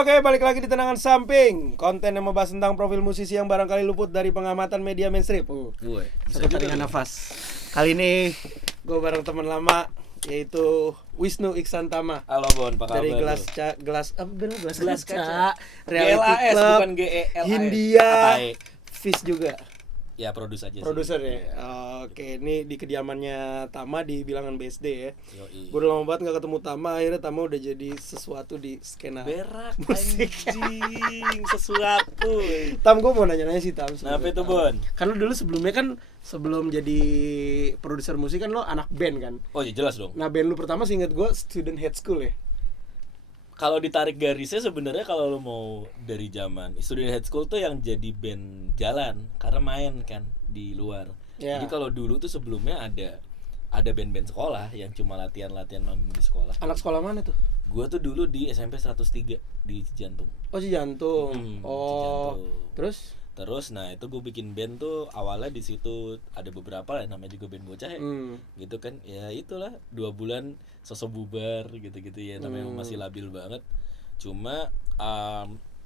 Oke, balik lagi di Tenangan Samping. Konten yang membahas tentang profil musisi yang barangkali luput dari pengamatan media mainstream. Satu taringan nafas. Kali ini gue bareng teman lama, yaitu Wisnu Iksantama. Halo Bon, apa kabar? Dari Gelas Kaca. Reality GLAS, Club bukan GELAS. Hindia. Atai. Fish juga. Ya produser aja sih. Produser ya. Iya. Oke, ini di kediamannya Tama di Bilangan BSD ya. Yoi. Gue udah lama banget gak ketemu Tama, akhirnya Tama udah jadi sesuatu di skena Berak musik. anjing sesuatu. Tam, gue mau nanya-nanya sih Tam. Kenapa itu Bon? Karena dulu sebelumnya kan, sebelum jadi produser musik kan lo anak band kan. Oh ya jelas dong. Nah, band lu pertama seinget gue Student Head School ya. Kalau ditarik garisnya sebenarnya kalau lo mau dari zaman Student Head School tuh yang jadi band jalan karena main kan di luar. Ya. Jadi kalau dulu tuh sebelumnya ada band-band sekolah yang cuma latihan-latihan manggung di sekolah. Anak sekolah mana tuh? Gua tuh dulu di SMP 103 di Cijantung. Oh, Cijantung. Cijantung. Terus? Terus, nah itu gue bikin band tuh awalnya di situ ada beberapa lah namanya juga band bocah ya, gitu kan, ya itulah 2 bulan sosok bubar gitu-gitu ya, namanya masih labil banget. Cuma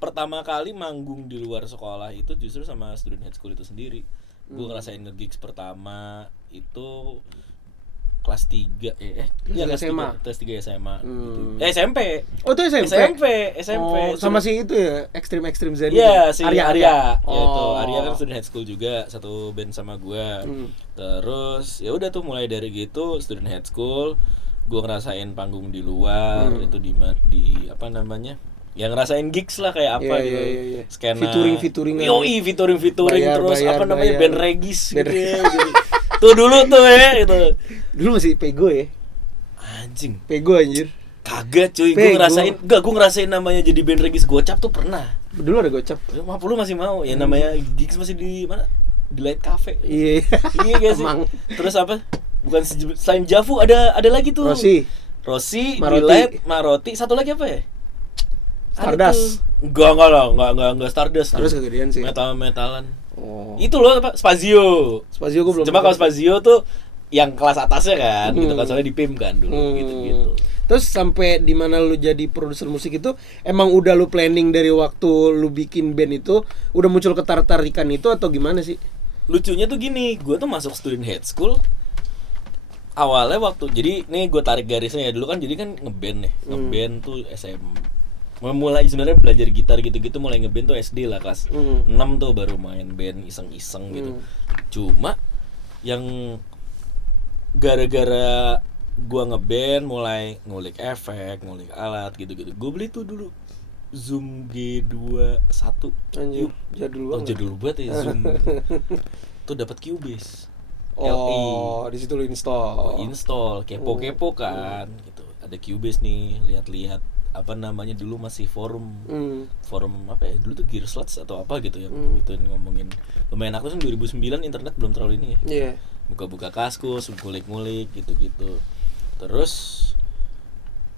pertama kali manggung di luar sekolah itu justru sama Student Head School itu sendiri. Gue ngerasain nge-gigs pertama itu kelas 3 kelas SMA. 3 kelas 3 SMA gitu. SMP. Oh, itu SMP? SMP. Oh, sama si itu ya, Extreme Zen. Iya, si Arya. Ya, Oh. itu Arya kan Student Head School juga, satu band sama gua. Terus ya udah tuh mulai dari gitu Student Head School, gua ngerasain panggung di luar, itu di apa namanya? Ya ngerasain gigs lah kayak apa gitu. Iya. Skena. Featuring. Yoi, featuring terus apa namanya? Bayar. Band regis gitu ya. Tuh dulu tuh ya gitu. Dulu masih Pego ya? Anjing. Pego anjir. Kagak cuy, Pego. gue ngerasain namanya jadi band regis gocap tuh pernah. Dulu ada Gocap. 50 masih mau. Ya namanya gigs masih di mana? Di Light Cafe. Iya. Iya guys. Terus apa? Bukan selain Javu ada lagi tuh. Rossi, Maroti. Maroti, satu lagi apa ya? Stardust. Enggak Stardust. Stardust kegedean sih. Metalan. Oh. Itu loh apa? Spazio Spazio gue belum. Cuma kalau Spazio tuh yang kelas atasnya kan, gitu kan, soalnya di PIM kan dulu gitu. Terus sampai di mana lu jadi produser musik itu emang udah lu planning dari waktu lu bikin band itu, udah muncul ketertarikan itu atau gimana sih? Lucunya tuh gini, gue tuh masuk Student Head School awalnya waktu, jadi nih gue tarik garisnya ya, dulu kan jadi kan ngeband nih, ngeband tuh SM. Mulai sebenarnya belajar gitar gitu-gitu mulai ngeband tuh SD lah, kelas 6 tuh baru main band iseng-iseng gitu. Cuma yang gara-gara gua ngeband mulai ngulik efek, ngulik alat gitu-gitu. Gua beli tuh dulu Zoom G21. Anjir, jadul banget. Jadul banget ya Zoom. Tuh dapat Cubase. Oh, di situ lu install. Install, kepo-kepo kan gitu. Ada Cubase nih, lihat-lihat apa namanya, dulu masih forum apa ya, dulu tuh Gearslots atau apa gitu yang itu ngomongin. Lumayan aku kan 2009 internet belum terlalu ini ya. Iya. Buka-buka Kaskus, ngulik-ngulik gitu-gitu. Terus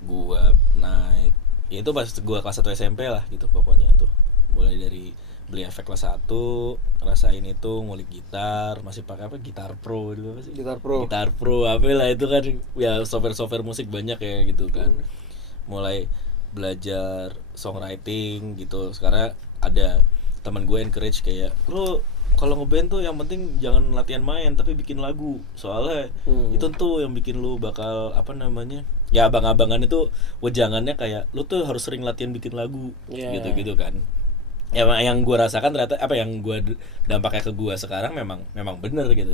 gua naik, ya itu pas gua kelas 1 SMP lah gitu pokoknya tuh. Mulai dari beli efek kelas 1, rasain itu, ngulik gitar, masih pakai apa? Gitar Pro dulu apa sih? Gitar Pro apa lah itu kan, ya software musik banyak ya gitu kan. Mulai belajar songwriting gitu. Sekarang ada teman gue encourage kayak, "Lu kalau ngeband tuh yang penting jangan latihan main tapi bikin lagu. Soalnya itu tuh yang bikin lu bakal apa namanya? Ya abang-abangan itu wejangannya kayak lu tuh harus sering latihan bikin lagu." Gitu-gitu kan. Ya yang gue rasakan ternyata apa yang gue dampaknya ke gue sekarang memang bener gitu.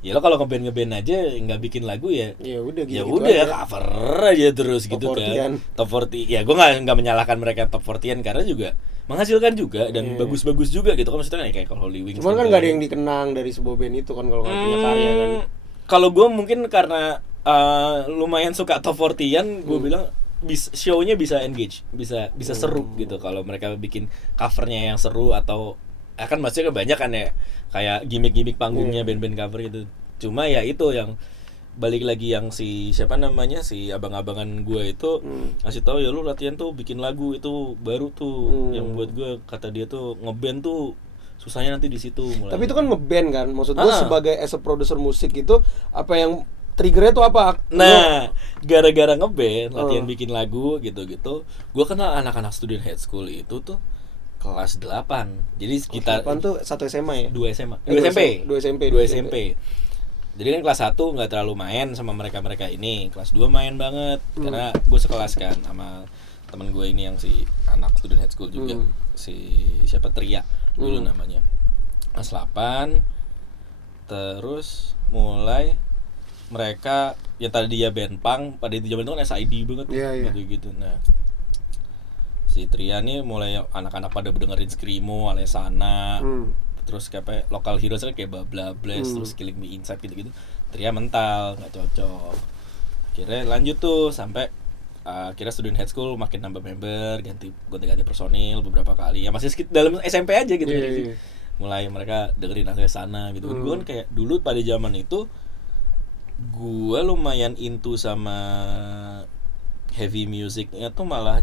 Ya lo kalau ngeband aja nggak bikin lagu ya udah gitu. Ya udah ya cover aja terus top gitu 40-an. Kan top 40 ya gue nggak menyalahkan mereka top 40-an karena juga menghasilkan juga dan bagus-bagus juga gitu kan, maksudnya kayak kalau Holy Wings. Cuman kan nggak ada yang dikenang dari sebuah band itu kan kalau nggak punya karya kan. Kalau gue mungkin karena lumayan suka top 40-an, gue bilang show-nya bisa engage, bisa seru gitu kalau mereka bikin covernya yang seru, atau akan maksudnya kebanyakan ya kayak gimmick panggungnya band-band cover gitu. Cuma ya itu yang balik lagi yang si siapa namanya, si abang-abangan gue itu ngasih tahu, ya lu latihan tuh bikin lagu itu baru tuh yang buat gue, kata dia tuh ngeband tuh susahnya nanti di situ mulai. Tapi itu kan ngeband kan, maksud gue sebagai as a producer musik itu apa yang triggernya tuh apa? Nah, gara-gara ngeband, latihan bikin lagu gitu-gitu, gue kenal anak-anak student high school itu tuh kelas 8. Jadi sekitar 8 tuh 1 SMA ya? 2 SMA. 2 SMP. Jadi kan kelas 1 nggak terlalu main sama mereka-mereka ini. Kelas 2 main banget karena gue sekelas kan sama temen gue ini yang si anak student high school juga. Si siapa Tria dulu namanya. Kelas 8 terus mulai mereka yang tadi dia band punk, pada itu zaman itu kan SID banget gitu-gitu. Nah, si Tria nih mulai anak-anak pada dengerin Screamo, Alesana, terus kayak lokal heroes kayak Babla Blast, terus Killing Me Inside gitu-gitu. Tria mental, nggak cocok. Akhirnya lanjut tuh sampai akhirnya student high school makin nambah member, ganti personil beberapa kali. Ya masih dalam SMP aja gitu. Mulai mereka dengerin Alesana gitu. Gue kan kayak dulu pada zaman itu gue lumayan into sama heavy musicnya tuh malah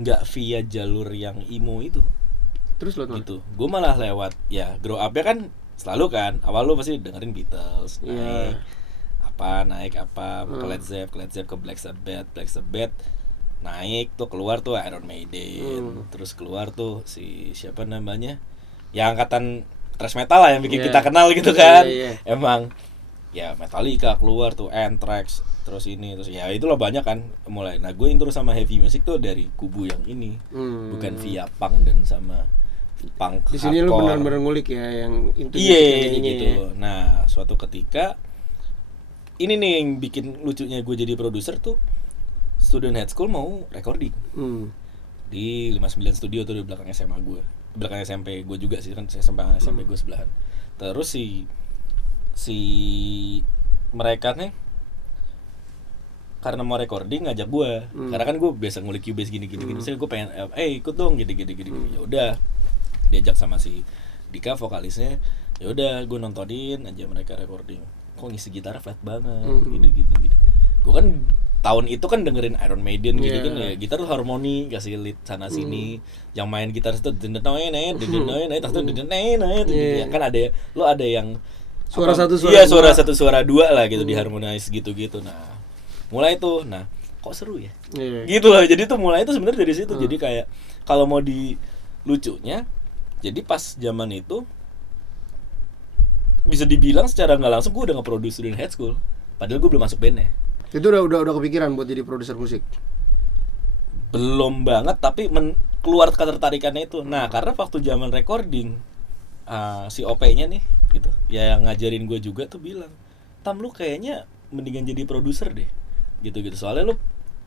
nggak via jalur yang emo itu. Terus lo gitu. Gue malah lewat ya grow up-nya kan selalu kan awal lo pasti dengerin Beatles, naik apa ke Led Zeppelin ke Black Sabbath naik tuh keluar tuh Iron Maiden, terus keluar tuh si siapa namanya ya angkatan thrash metal lah yang bikin kita kenal gitu kan. Emang ya Metallica keluar tuh, Anthrax, terus ini terus ya itulah banyak kan mulai. Nah gue intro sama heavy music tuh dari kubu yang ini, bukan via punk dan sama punk di sini lu benar-benar ngulik ya yang intinya gitu. Nah suatu ketika ini nih yang bikin lucunya gue jadi produser tuh, student high school mau recording di 59 studio tuh di belakang SMA gue, belakang SMP gue juga sih kan SMP gue sebelahan. Terus si mereka nih karena mau recording ngajak gue, karena kan gue biasa ngulik Cubase gini. Misalnya gue pengen, ikut dong gini. Ya udah, diajak sama si Dika vokalisnya. Ya udah, gue nontonin aja mereka recording. Kok ngisi gitar flat banget, gini. Gue kan tahun itu kan dengerin Iron Maiden gitu kan ya, gitar tuh harmoni, kasih lead sana sini. Yang main gitar itu kan ada lo ada yang suara satu suara dua lah gitu, diharmonize gitu. Nah mulai tuh, kok seru ya gitu loh. Jadi tuh mulai tuh sebenarnya dari situ. Jadi kayak kalau mau di lucunya, jadi pas zaman itu bisa dibilang secara nggak langsung gue udah nge-produce student high school, padahal gue belum masuk bandnya. Itu udah kepikiran buat jadi produser musik? Belum banget, tapi keluar ketertarikannya itu. Nah karena waktu zaman recording si OP-nya nih gitu, ya yang ngajarin gue juga tuh bilang, Tam lu kayaknya mendingan jadi produser deh, gitu. Soalnya lu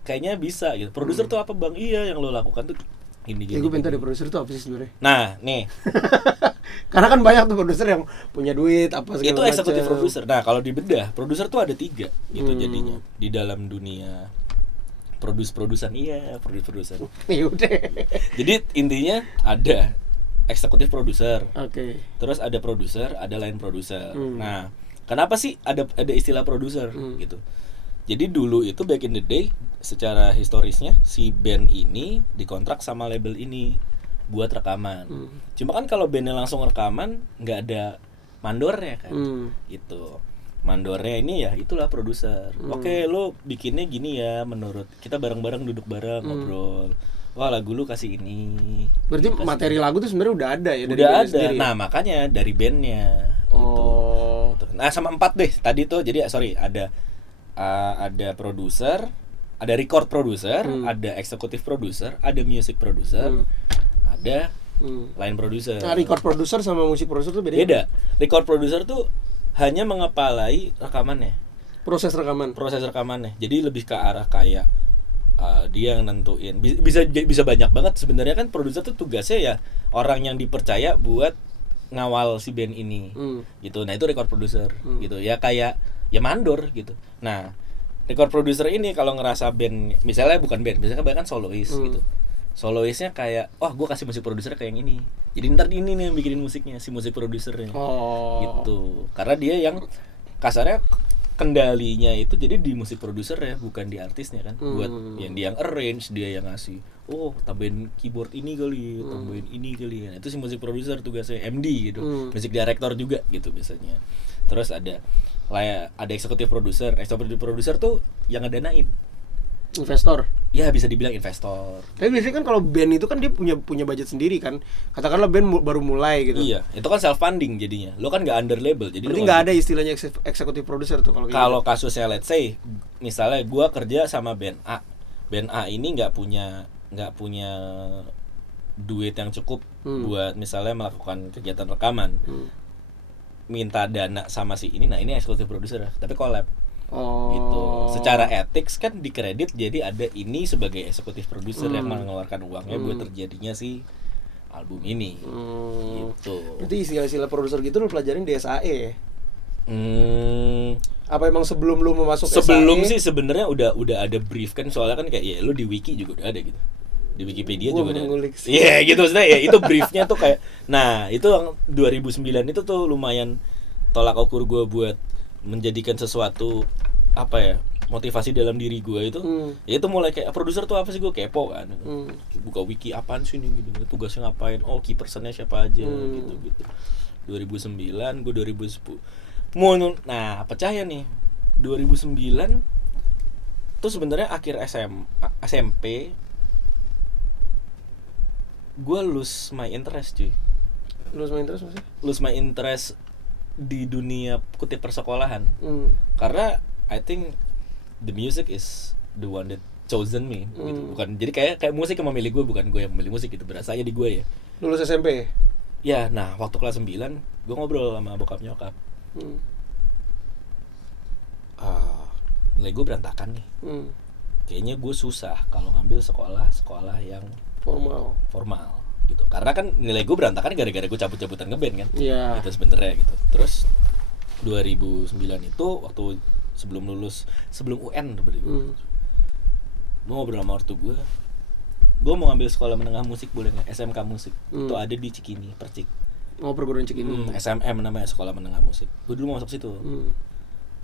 kayaknya bisa gitu. Produser tuh apa bang? Iya yang lu lakukan tuh gini. Gue minta di produser tuh apa sih sebenarnya? Nah nih, karena kan banyak tuh produser yang punya duit apa segala macam. Itu eksekutif produser. Nah kalau dibedah, produser tuh ada 3 gitu jadinya di dalam dunia produsen. Produser. Udah. Jadi intinya ada eksekutif produser. Oke. Terus ada produser, ada line produser. Nah, kenapa sih ada istilah produser gitu? Jadi dulu itu back in the day, secara historisnya si band ini dikontrak sama label ini buat rekaman. Cuma kan kalau bandnya langsung rekaman nggak ada mandornya kan, gitu. Mandornya ini ya itulah produser. Oke, lo bikinnya gini ya, menurut kita bareng-bareng duduk bareng ngobrol. Wah lagu lu kasih ini. Berarti materi lagu tuh sebenarnya udah ada ya? Udah ada. Sendiri, nah makanya dari bandnya. Gitu. Nah sama 4 deh tadi tuh. Jadi ada produser, ada record producer, ada eksekutif producer, ada music producer, ada line producer. Nah record producer sama musik producer tuh beda? Beda. Record producer tuh hanya mengepalai rekamannya. Proses rekamannya. Jadi lebih ke arah kayak dia yang nentuin, bisa banyak banget sebenarnya kan. Produser tuh tugasnya ya orang yang dipercaya buat ngawal si band ini gitu. Nah itu record producer gitu ya, kayak ya mandor gitu. Nah record producer ini kalau ngerasa band misalnya bukan band, biasanya kan solois gitu, soloisnya kayak gue kasih musik produser kayak yang ini, jadi ntar ini nih yang bikinin musiknya si musik produsernya gitu. Karena dia yang kasarnya kendalinya itu jadi di musik produser ya, bukan di artisnya kan. Buat yang dia yang arrange, dia yang ngasih tambahin keyboard ini kali, tambahin ini kali. Nah, itu si musik produser tugasnya MD gitu. Music director juga gitu biasanya. Terus ada Kayak ada eksekutif produser tuh yang ngedanain. Investor. Ya bisa dibilang investor. Tapi biasanya kan kalau band itu kan dia punya budget sendiri kan. Katakanlah band baru mulai gitu. Iya, itu kan self funding jadinya. Lo kan nggak under label, jadi berarti nggak ada istilahnya eksekutif produser tuh kalau kalau kasusnya let's say misalnya gua kerja sama band A. Band A ini nggak punya duit yang cukup buat misalnya melakukan kegiatan rekaman. Minta dana sama si ini, nah ini eksekutif produser, tapi collab. Gitu. Secara ethics kan dikredit jadi ada ini sebagai eksekutif produser yang mengeluarkan uangnya buat terjadinya si album ini. Gitu. Berarti istilah-istilah produser gitu lu pelajarin di SAE ya? Apa emang sebelum lu mau masuk sebelum SAE? sih sebenarnya udah ada brief kan, soalnya kan kayak ya lu di wiki juga udah ada gitu. Di Wikipedia juga ada. Iya, gitu maksudnya ya itu briefnya tuh kayak nah, itu yang 2009 itu tuh lumayan tolak ukur gue buat menjadikan sesuatu apa ya motivasi dalam diri gue itu ya itu mulai kayak produser tuh apa sih, gue kepo kan buka wiki apaan sih nih gitu, tugasnya ngapain, key personnya siapa aja gitu 2009 gue 2010 nah pecahnya nih 2009 tuh sebenarnya akhir SMP gue lose my interest cuy. Lose my interest maksudnya? Lose my interest di dunia kutip persekolahan karena I think the music is the one that chosen me gitu. Bukan jadi kayak musik yang memilih gue, bukan gue yang memilih musik gitu, berasanya di gue ya. Lulus SMP ya? Nah waktu kelas 9 gue ngobrol sama bokap nyokap, nilai gue berantakan nih, kayaknya gue susah kalau ngambil sekolah yang formal gitu, karena kan nilai gue berantakan gara-gara gue cabut-cabutan ngeband kan. Itu sebenarnya gitu. Terus 2009 itu waktu sebelum UN gue ngobrol sama ortu gue mau ngambil sekolah menengah musik boleh nggak, SMK musik itu ada di Cikini, Percik. Perguruan Cikini. SMM namanya, sekolah menengah musik. Gue dulu mau masuk situ.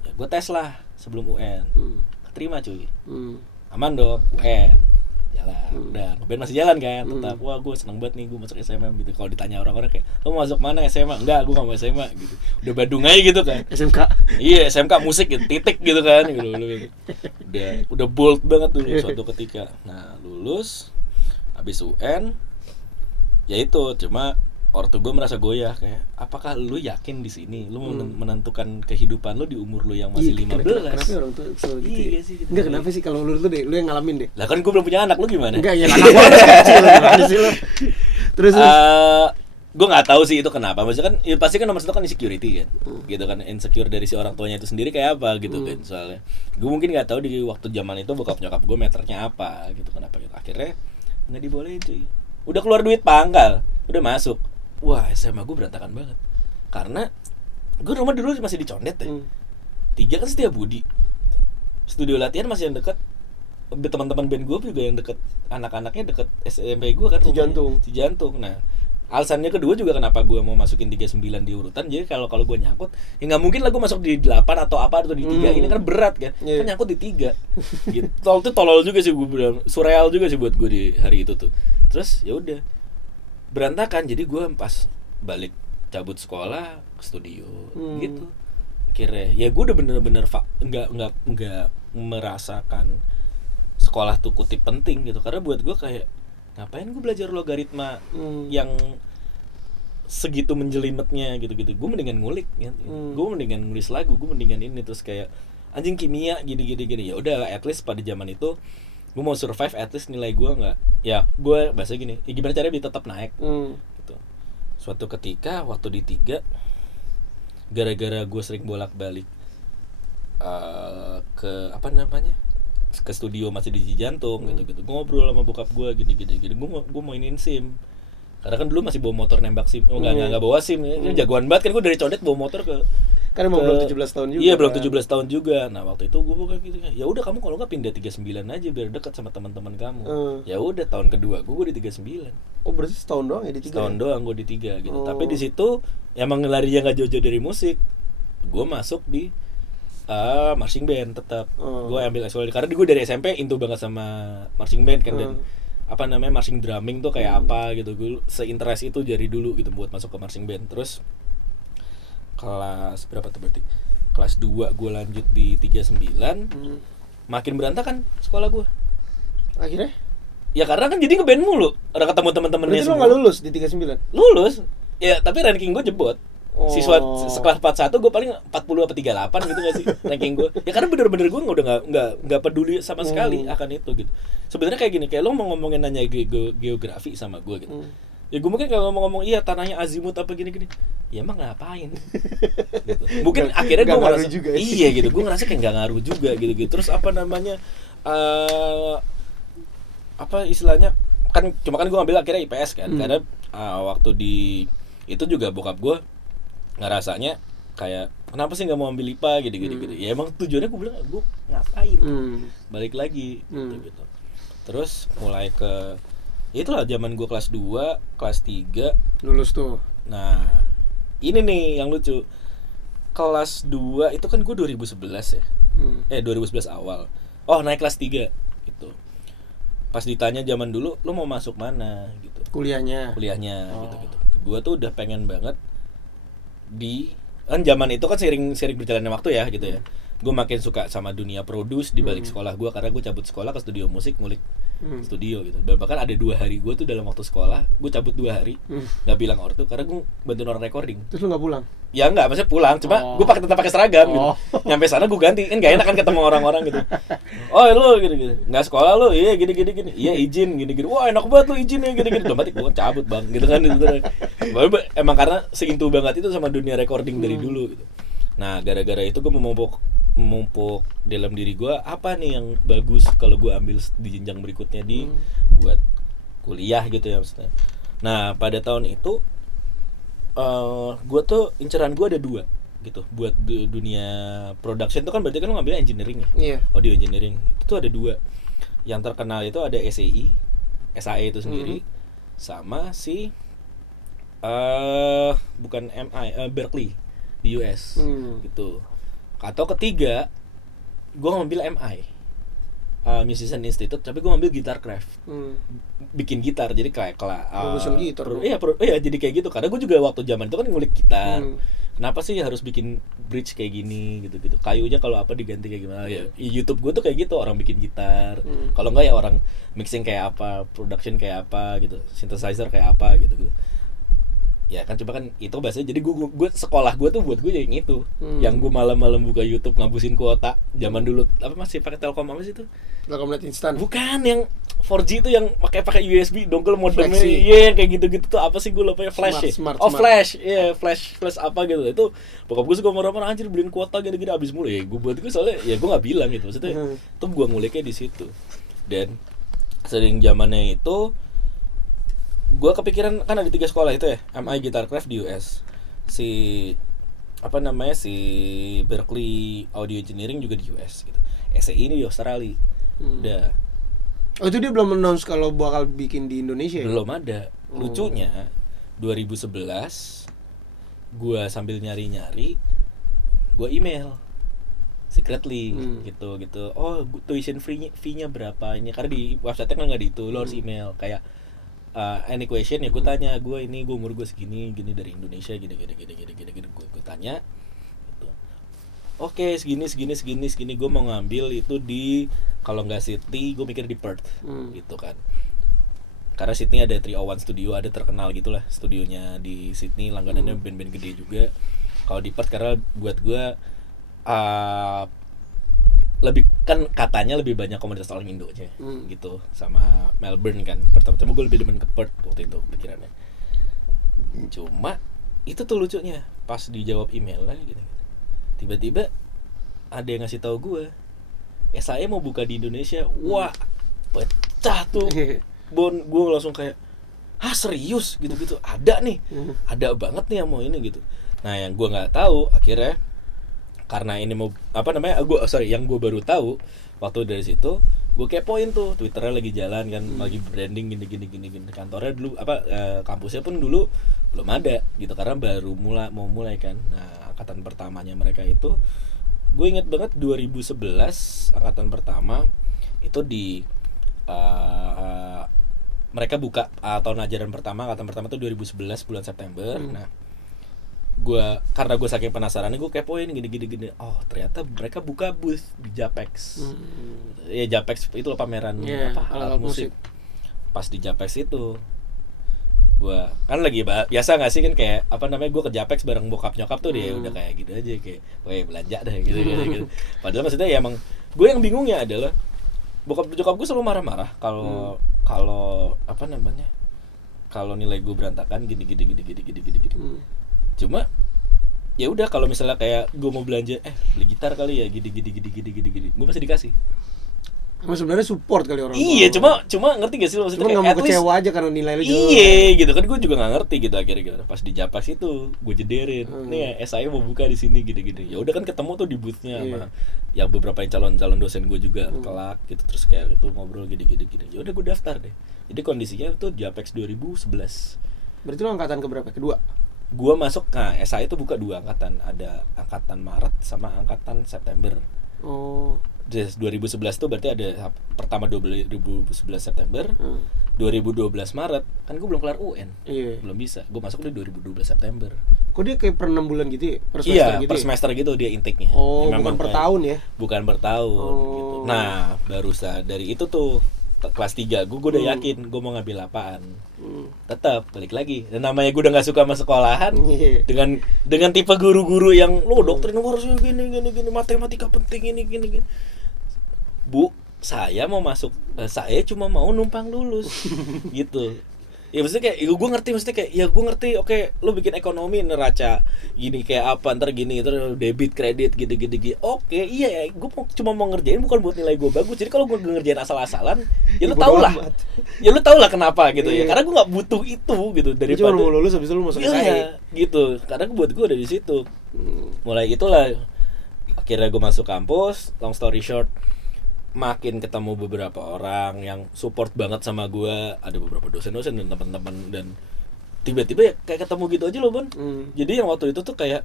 Ya gue tes lah sebelum UN, keterima cuy. Aman dong, UN jalan, udah ngeband masih jalan kan, tetap wah gue seneng banget nih gue masuk SMM gitu. Kalau ditanya orang-orang kayak lo mau masuk mana SMA, enggak gue nggak mau SMA gitu, udah Bandung aja gitu kan. SMK iya SMK musik gitu, titik gitu kan gitu. Udah bold banget dulu suatu ketika. Nah lulus habis UN ya itu cuma ortu gue merasa goyah kayak apakah lu yakin di sini lu mau menentukan kehidupan lu di umur lu yang masih 15? Kenapa orang tuh selalu gitu? Iya sih, gitu. Enggak kenapa sih kalau lu tuh deh, lu yang ngalamin deh. Lah kan gue belum punya anak, lu gimana? Enggak ya, anak gua kecil gimana sih lu? Terus gue nggak tahu sih itu kenapa. Maksudnya kan ya pasti kan nomor satu kan insecurity kan, gitu kan, insecure dari si orang tuanya itu sendiri kayak apa gitu kan. Soalnya gue mungkin nggak tahu di waktu zaman itu bokap nyokap gue meternya apa gitu, kenapa gitu. Akhirnya nggak dibolehin cuy. Udah keluar duit pangkal, udah masuk. Wah SMA gue berantakan banget karena gue rumah dulu masih di Condet ya. 3 kan Setiabudi, studio latihan masih yang dekat, teman-teman band gue juga yang deket, anak-anaknya deket SMP gue kan, Cijantung. Nah alasannya kedua juga kenapa gue mau masukin 39 di urutan, jadi kalau gue nyangkut ya nggak mungkin lah gue masuk di 8 atau apa atau di 3, ini kan berat kan, kan nyangkut di 3 gitu. Tolol juga sih gue bilang, surreal juga sih buat gue di hari itu tuh. Terus ya udah berantakan, jadi gue pas balik cabut sekolah ke studio gitu. Akhirnya ya gue udah bener-bener nggak merasakan sekolah tuh kutip penting gitu, karena buat gue kayak ngapain gue belajar logaritma yang segitu menjelimetnya gitu-gitu. Gue mendingan ngulik gitu. Gue mendingan nulis lagu, gue mendingan ini. Terus kayak anjing kimia gini. Ya udah at least pada zaman itu gue mau survive, at least nilai gue nggak, ya gue bahasa gini, ya gimana caranya biar tetap naik gitu. Suatu ketika waktu di 3, gara-gara gue sering bolak-balik ke apa namanya, ke studio masih di Cijantung gitu. Gue ngobrol sama bokap gue gini. Gue mainin SIM. Karena kan dulu masih bawa motor nembak SIM. Enggak bawa SIM. Ya. Jagoan banget kan gue dari Condet bawa motor ke kan emang belum 17 tahun juga. Iya, belum 17 tahun juga. Nah, waktu itu gue buka gitu kan. Ya udah kamu kalau enggak pindah 39 aja biar dekat sama teman-teman kamu. Ya udah tahun kedua gue di 39. Oh, berarti setahun doang ya di 3. Setahun doang gue di 3 gitu. Tapi di situ emang larinya enggak jauh-jauh dari musik. Gue masuk di marching band tetap. Gue ambil ekskul karena gue dari SMP into banget sama marching band kan, dan apa namanya marching drumming tuh kayak apa gitu. Gue seinterest itu dari dulu gitu buat masuk ke marching band. Terus kelas berapa tuh berarti? kelas 2 gue lanjut di 39. Makin berantakan sekolah gue. Akhirnya? Ya karena kan jadi ngeband mulu. Udah ketemu teman-temannya Berarti semua. lo gak lulus di 39? Lulus. Ya tapi ranking gue jebot. Siswa Oh. sekelas 41 gue paling 40 apa 38 gitu gak sih ranking gue. Ya karena bener-bener gue udah nggak peduli sama sekali akan itu gitu. Sebenarnya kayak gini, kayak lo mau ngomongin nanya geografi sama gue gitu. Ya gue mungkin kalau ngomong iya tanahnya azimut apa gini-gini. Ya emang ngapain? Gitu. Mungkin akhirnya gue ngerasa juga, iya gitu. Gue ngerasa kayak nggak ngaruh juga gitu. Terus apa namanya? Apa istilahnya? Kan cuma kan gue ngambil akhirnya IPS kan. Karena waktu di itu juga bokap gue ngerasanya kayak kenapa sih nggak mau ambil IPA gitu. Ya emang tujuannya gue bilang gue ngapain balik lagi gitu. Terus mulai ke ya itulah zaman gue kelas 2 kelas 3 lulus tuh. Nah ini nih yang lucu, kelas 2 itu kan gue 2011 ya 2011 awal naik kelas 3 gitu. Pas ditanya zaman dulu lo mau masuk mana gitu kuliahnya gitu. Gue tuh udah pengen banget di kan zaman itu kan sering berjalannya waktu ya gitu ya. Gue makin suka sama dunia produce di balik sekolah gue karena gue cabut sekolah ke studio musik ngulik studio gitu. Bahkan ada 2 hari gue tuh dalam waktu sekolah gue cabut 2 hari nggak bilang ortu karena gue bantuin orang recording. Terus lu nggak pulang? Ya nggak, maksudnya pulang cuma gue tetap pakai seragam gitu. Nyampe sana gue ganti kan gak enak kan ketemu orang-orang gitu. Oh lu gini nggak sekolah lu iya gini iya izin gini wah enak banget lu izin ya gini berarti gue cabut bang gitu kan gitu. Emang karena seintu banget itu sama dunia recording dari dulu gitu. Nah gara-gara itu gue memupuk dalam diri gue apa nih yang bagus kalau gue ambil di jenjang berikutnya di buat kuliah gitu ya maksudnya. Nah pada tahun itu gue tuh inceran gue ada 2 gitu buat dunia production itu kan berarti kan lo ngambil engineering ya, audio engineering itu tuh ada 2 yang terkenal itu ada SAE itu sendiri sama si bukan Berkeley di US gitu. Atau ketiga gue ngambil MI Musician Institute tapi gue ngambil Guitar Craft bikin gitar jadi kayak production gitar iya jadi kayak gitu karena gue juga waktu zaman itu kan ngulik gitar. Kenapa sih harus bikin bridge kayak gini gitu kayunya kalau apa diganti kayak gimana ya YouTube gue tuh kayak gitu orang bikin gitar kalau enggak ya orang mixing kayak apa production kayak apa gitu synthesizer kayak apa gitu ya kan coba kan itu bahasanya jadi gue sekolah gue tuh buat gue yang itu yang gue malam-malam buka YouTube ngabisin kuota zaman dulu apa masih pakai Telkom apa sih itu Telkomnet instan bukan yang 4G itu yang pakai USB dongle modemnya iya kayak gitu tuh apa sih gue lupa ya flash smart. Flash iya flash apa gitu itu bokap gue suka marah-marah anjir beliin kuota gini abis mulu ya gue buat gue soalnya ya gue nggak bilang gitu maksudnya tuh gue nguliknya di situ dan sering zamannya itu gue kepikiran kan ada 3 sekolah itu ya MI Guitar Craft di US si Berkeley Audio Engineering juga di US gitu SAE ini di Australia udah itu dia belum announce kalau bakal bikin di Indonesia ya? Belum ada lucunya 2011 gue sambil nyari gue email secretly gitu tuition fee-nya berapa ini karena di website kan nggak itu lo harus email kayak any question ya gue tanya gue umur gue segini gini dari Indonesia gini gue tanya gitu. Oke segini gue mau ngambil itu di kalau nggak Sydney gue mikir di Perth gitu kan karena Sydney ada 301 studio ada terkenal gitulah studionya di Sydney langganannya band-band gede juga. Kalau di Perth karena buat gue lebih kan katanya lebih banyak komunitas orang Indonya gitu sama Melbourne kan pertama gue lebih demen ke Perth waktu itu pikirannya. Cuma itu tuh lucunya pas dijawab email lah gitu tiba-tiba ada yang ngasih tahu gue saya mau buka di Indonesia. Wah pecah tuh gue langsung kayak serius gitu ada nih ada banget nih yang mau ini gitu. Nah yang gue nggak tahu akhirnya karena ini mau yang gue baru tahu waktu dari situ gue kepoin tuh Twitternya lagi jalan kan lagi branding gini kantornya dulu kampusnya pun dulu belum ada gitu karena baru mau mulai kan. Nah angkatan pertamanya mereka itu gue inget banget 2011 angkatan pertama itu di mereka buka tahun ajaran pertama angkatan pertama tuh 2011 bulan September. Nah karena gue saking penasaran gue kepoin gini. Oh ternyata mereka buka booth di Japex. Ya Japex itu loh pameran alat musik. Pas di Japex itu gue kan lagi biasa nggak sih kan kayak gue ke Japex bareng bokap nyokap tuh dia udah kayak gitu aja kayak belanja deh gitu. Padahal maksudnya ya emang gue yang bingungnya adalah bokap nyokap gue selalu marah-marah kalau kalau nilai gue berantakan gini. Cuma ya udah kalau misalnya kayak gue mau belanja beli gitar kali ya gini gue pasti dikasih. Emang sebenarnya support kali orang iya tua. cuma ngerti gak sih maksudnya cuma nggak mau kecewa aja karena nilai lu jelek. Iya gitu kan gue juga nggak ngerti gitu akhirnya pas di Japas itu gue jederin nih SAE mau buka di sini gini ya udah kan ketemu tuh di boothnya sama ya beberapa yang calon dosen gue juga kelak gitu terus kayak itu ngobrol gini ya udah gue daftar deh. Jadi kondisinya tuh Japex 2011. Berarti lu angkatan keberapa? Kedua? Gue masuk SAE itu buka 2 angkatan, ada angkatan Maret sama angkatan September. 2011 tuh berarti ada pertama 2011 September, 2012 Maret, kan gue belum kelar UN, belum bisa, gue masuk di 2012 September. Kok dia kayak per 6 bulan gitu ya? Per semester iya, gitu per semester gitu dia intake-nya. Bukan per tahun ya? Bukan per tahun gitu. Nah, baru dari itu tuh kelas 3 gue udah yakin gue mau ngambil apaan. Tetap balik lagi. Dan namanya gue udah nggak suka sama sekolahan. Dengan tipe guru-guru yang lo doktrin harusnya gini matematika penting ini gini. Bu, saya mau masuk, saya cuma mau numpang lulus gitu. Ya maksudnya kayak gue ngerti maksudnya kayak ya gue ngerti oke lo bikin ekonomi neraca gini kayak apa ntar gini terus debit kredit gitu oke iya ya gue cuma mau ngerjain bukan buat nilai gue bagus. Jadi kalau gue ngerjain asal-asalan ya lo tau lah kenapa gitu ya karena gue nggak butuh itu gitu daripada cuma mau lulus habis itu lo masuk SAE gitu karena buat gue ada di situ. Mulai itulah akhirnya gue masuk kampus. Long story short, makin ketemu beberapa orang yang support banget sama gue, ada beberapa dosen-dosen dan teman-teman dan tiba-tiba ya kayak ketemu gitu aja loh Bon. Jadi yang waktu itu tuh kayak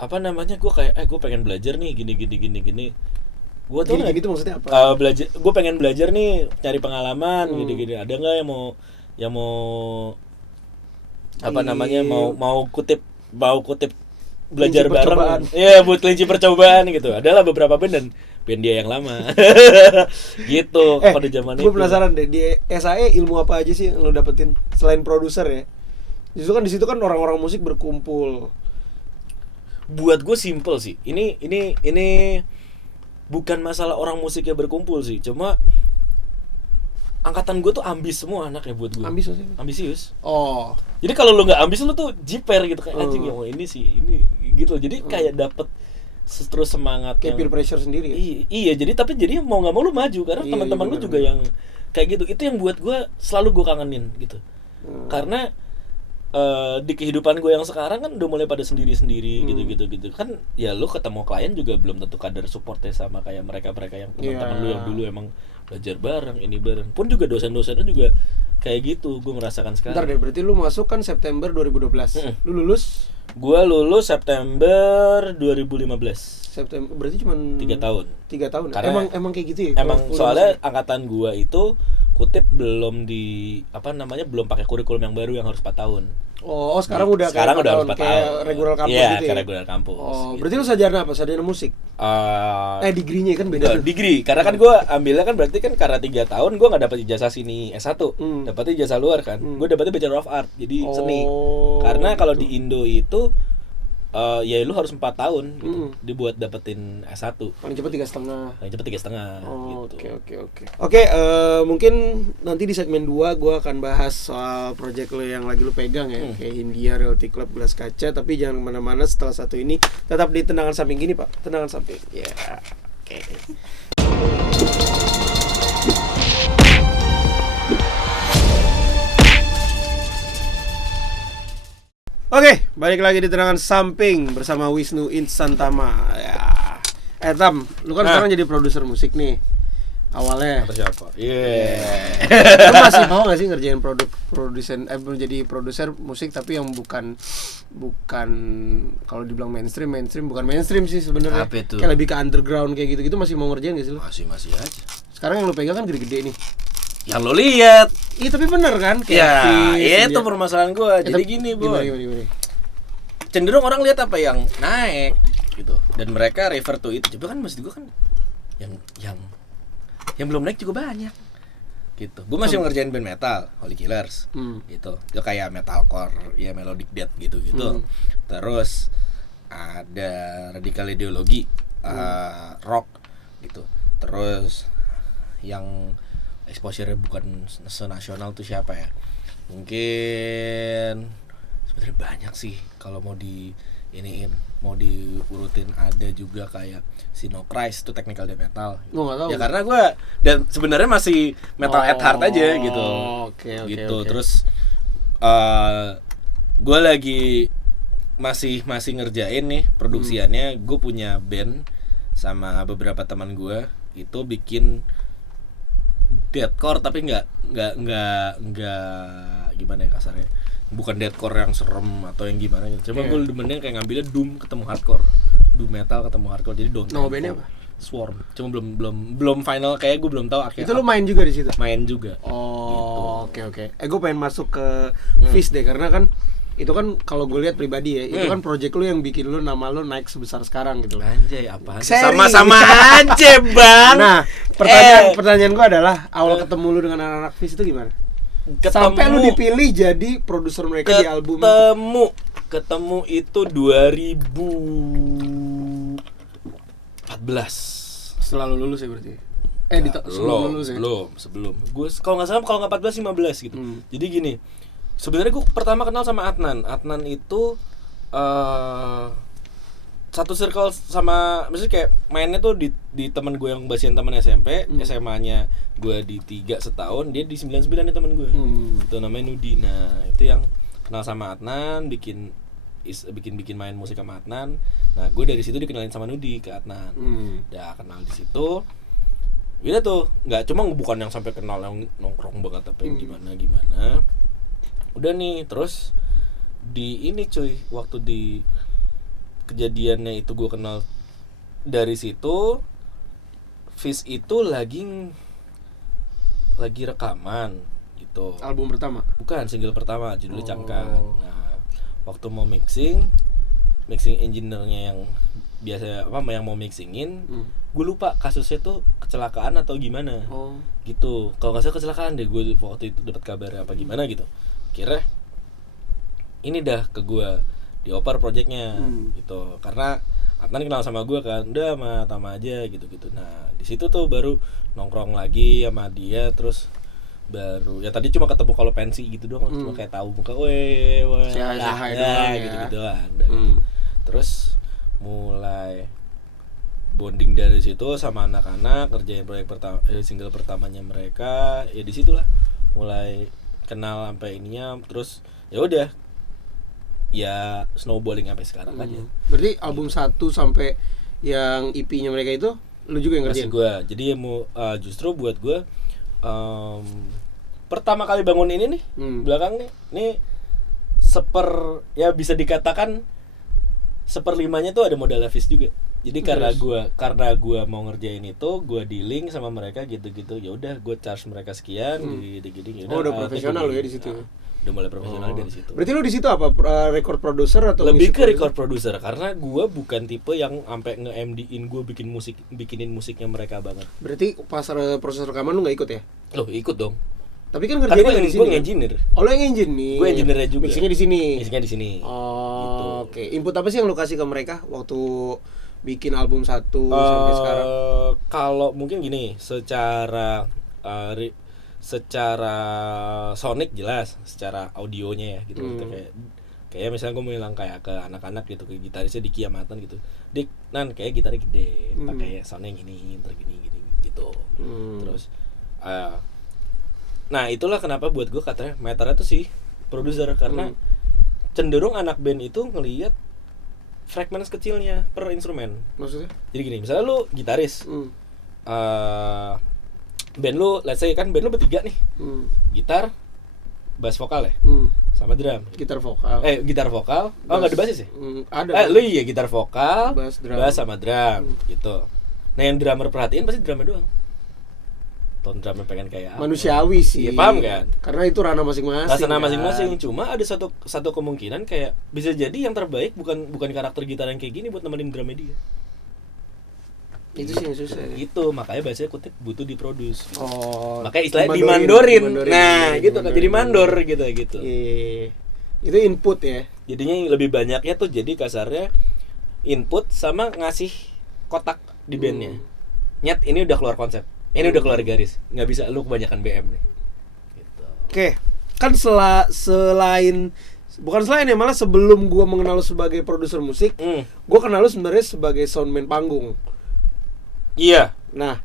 gue kayak gue pengen belajar nih gini. Gue tuh gini tuh maksudnya apa? Gue pengen belajar nih, cari pengalaman gini. Ada nggak yang mau mau kutip belajar bareng ya buat kelinci percobaan gitu. Adalah beberapa band dia yang lama gitu pada zaman itu. Gue penasaran deh di SAE ilmu apa aja sih yang lo dapetin selain produser ya? Justru kan di situ kan orang-orang musik berkumpul. Buat gue simple sih. Ini bukan masalah orang musiknya berkumpul sih. Cuma angkatan gue tuh ambis semua anaknya buat gue. Ambisius. Oh. Jadi kalau lo nggak ambis lo tuh jiper gitu kayak anjing ya ini gitu. Jadi kayak dapet terus semangat kayak peer pressure sendiri ya? Iya jadi mau nggak mau lu maju karena teman-teman lu juga yang kayak gitu. Itu yang buat gue selalu gue kangenin gitu. Karena di kehidupan gue yang sekarang kan udah mulai pada sendiri-sendiri gitu kan ya lu ketemu klien juga belum tentu kadar supportnya sama kayak mereka yang teman-teman lu yang dulu emang belajar bareng ini bareng pun juga dosen-dosennya juga kayak gitu gue merasakan sekarang. Bentar deh, berarti lu masuk kan September 2012. Lu lulus? Gue lulus September 2015. September berarti cuma 3 tahun. 3 tahun. Karena emang kayak gitu ya. Emang soalnya angkatan gue itu kutip belum belum pakai kurikulum yang baru yang harus 4 tahun. Oh, sekarang udah harus 4 tahun. Kayak regular kampus gitu ya. Kayak regular kampus. Oh, gitu. Berarti lu sarjana apa? Sarjana musik? Degree-nya kan beda. Degree. Karena kan gue ambilnya kan berarti kan karena 3 tahun gue enggak dapat ijazah sini S1. Dapatnya ijazah luar kan. Gue dapatnya Bachelor of Art. Jadi seni. Karena kalau di Indo itu ya lu harus 4 tahun gitu. Dibuat dapetin S1. Paling cepat 3,5. Paling cepat 3,5 gitu. Oke, mungkin nanti di segmen 2 gue akan bahas soal project lo yang lagi lo pegang ya, kayak Hindia, Realty Club, Gelas Kaca. Tapi jangan kemana-mana, setelah satu ini tetap di Tendangan Samping gini Pak. Tendangan Samping. Ya. Oke. Oke, balik lagi di Tendangan Samping bersama Wisnu Insantama. Ya. Tam, lu kan sekarang jadi produser musik nih. Awalnya. Atau siapa? Lu masih mau nggak sih ngerjain jadi produser musik tapi yang bukan kalau dibilang mainstream bukan mainstream sih sebenarnya. Kayak lebih ke underground kayak gitu masih mau ngerjain nggak sih lu? Masih aja. Sekarang yang lu pegang kan gede-gede nih. Yang lo lihat. Iya tapi bener kan? Ya, itu permasalahan gue. Jadi gini, Boy. Gimana? cenderung orang lihat apa yang naik gitu, dan mereka refer to itu. Coba kan maksud gue kan yang belum naik juga banyak gitu. Gue masih ngerjain band metal, Holy Killers gitu. Itu kayak metalcore, ya melodic death gitu. Terus ada Radikal Ideologi, rock gitu. Terus yang exposure-nya bukan senasional tuh siapa ya? Mungkin sebenarnya banyak sih kalau mau mau diurutin. Ada juga kayak Sinochrist, itu technical death metal. Gue nggak tahu. Ya karena gue dan sebenarnya masih metal at heart aja gitu. Oke. Terus gue lagi masih ngerjain nih produksiannya. Gue punya band sama beberapa teman gue itu bikin deathcore, tapi nggak gimana ya kasarnya, bukan deathcore yang serem atau yang gimana gitu. Cuma gue demennya kayak ngambilnya doom ketemu hardcore, doom metal ketemu hardcore, jadi down. Nama bandnya apa? Swarm. Cuma belum final, kayak gue belum tahu akhirnya. Itu lu main juga di situ? Main juga. Oh, gitu. Oke. Gue pengen masuk ke Fizz deh, karena kan itu kan kalau gue lihat pribadi ya, itu kan project lu yang bikin lu nama lu naik sebesar sekarang gitu. Anjay, apaan? Seri. Sama-sama aja, Bang. Nah, pertanyaan gue adalah awal ketemu lu dengan anak-anak Fizz itu gimana? Sampai lu dipilih jadi produser mereka di album ketemu itu 2014. Setelah lu lulus ya berarti? Sebelum lulus ya? Sebelum. Gue kalau nggak salah, kalau nggak 14 15 gitu. Jadi gini, sebenarnya gue pertama kenal sama Adnan. Adnan itu satu circle sama, maksudnya kayak mainnya tuh di teman gue yang basian teman SMP, SMA-nya gue di 3 setahun, dia di 99 nih teman gue. Itu namanya Nudi. Nah, itu yang kenal sama Adnan, bikin main musik sama Adnan. Nah, gue dari situ dikenalin sama Nudi ke Adnan. Udah kenal di situ. Udah tuh, bukan yang sampai kenal yang nongkrong banget apa yang gimana. Udah nih, terus di ini cuy, waktu di kejadiannya itu gue kenal dari situ. Fizz itu lagi rekaman gitu. Album pertama? Bukan, single pertama, judulnya Cangkang. Nah, waktu mau mixing engineer-nya yang biasa yang mau mixingin, gue lupa kasusnya tuh kecelakaan atau gimana. Gitu. Kalau nggak salah kecelakaan deh, gue waktu itu dapat kabar apa gimana gitu. Kira ini dah ke gue dioper projectnya gitu, karena Adnan kenal sama gue kan, udah sama Tama aja gitu. Nah di situ tuh baru nongkrong lagi sama dia, terus baru ya tadi cuma ketemu kalau pensi gitu doang, cuma kayak tahu muka, gitu doang. Terus mulai bonding dari situ sama anak-anak, kerjain proyek single pertamanya mereka, ya di situlah mulai kenal sampai ininya. Terus ya udah, ya snowballing sampai sekarang aja. Berarti album 1 sampai yang EP-nya mereka itu lu juga yang ngerjain? Masih gue. Jadi ya justru buat gue pertama kali bangun ini nih, belakang nih ya bisa dikatakan 1/5 tuh ada modal Fizz juga. Jadi karena gue mau ngerjain itu, gue dealing sama mereka gitu. Ya udah, gue charge mereka sekian, gini. Udah profesional lo ya di situ. Udah mulai profesional dari situ. Berarti lu di situ apa, record producer atau lebih ke record producer, karena gue bukan tipe yang sampai nge-MD-in gue bikinin musiknya mereka banget. Berarti pas proses rekaman lu nggak ikut ya? Loh, ikut dong. Tapi kan ngerjainnya di sini. Gue engineer. Oh, lo yang engineer. Gue engineernya juga. Mixingnya di sini. Oh, gitu. Oke. Input apa sih yang lu kasih ke mereka waktu bikin album 1 sampai sekarang? Kalau mungkin gini, secara sonic jelas, secara audionya ya gitu. Kayak misalnya gue bilang kayak ke anak-anak gitu, ke gitarisnya Diki Amatan gitu, Dik, Nan kayak gitarnya gede, pakai soundnya gini gitu. Terus nah itulah kenapa buat gue katanya meternya tuh sih produser, karena cenderung anak band itu ngelihat fragment kecilnya per instrumen. Maksudnya? Jadi gini, misalnya lu gitaris, band lu, let's say kan band lu bertiga nih, gitar, bass vokal ya, sama drum. Gitar vokal. Gitar vokal. Oh, nggak ada basis ya? Ada. Lu iya gitar vokal, bass sama drum, gitu. Nah yang drummer perhatiin pasti drumnya doang. tone drumnya pengen kayak apa. Manusiawi sih. Iya, paham kan? Karena itu ranah masing-masing. Ranah kan? masing-masing. Cuma ada satu kemungkinan kayak bisa jadi yang terbaik bukan karakter gitar yang kayak gini buat nemenin drumnya dia. Itu sih yang susah. Gitu, makanya biasanya kutip butuh diproduce. Oh. Makanya istilahnya dimandorin. Nah, gitu kan jadi mandor gitu. Iya. Itu input ya. Jadinya lebih banyaknya tuh jadi kasarnya input sama ngasih kotak di bandnya. Nyet, ini udah keluar konsep. Ini udah keluar garis. Nggak bisa lu kebanyakan BM nih. Gitu. Oke. Kan selain bukan selain ya, malah sebelum gua mengenal lu sebagai produser musik, gua kenal lu sebenarnya sebagai soundman panggung. Iya. Nah,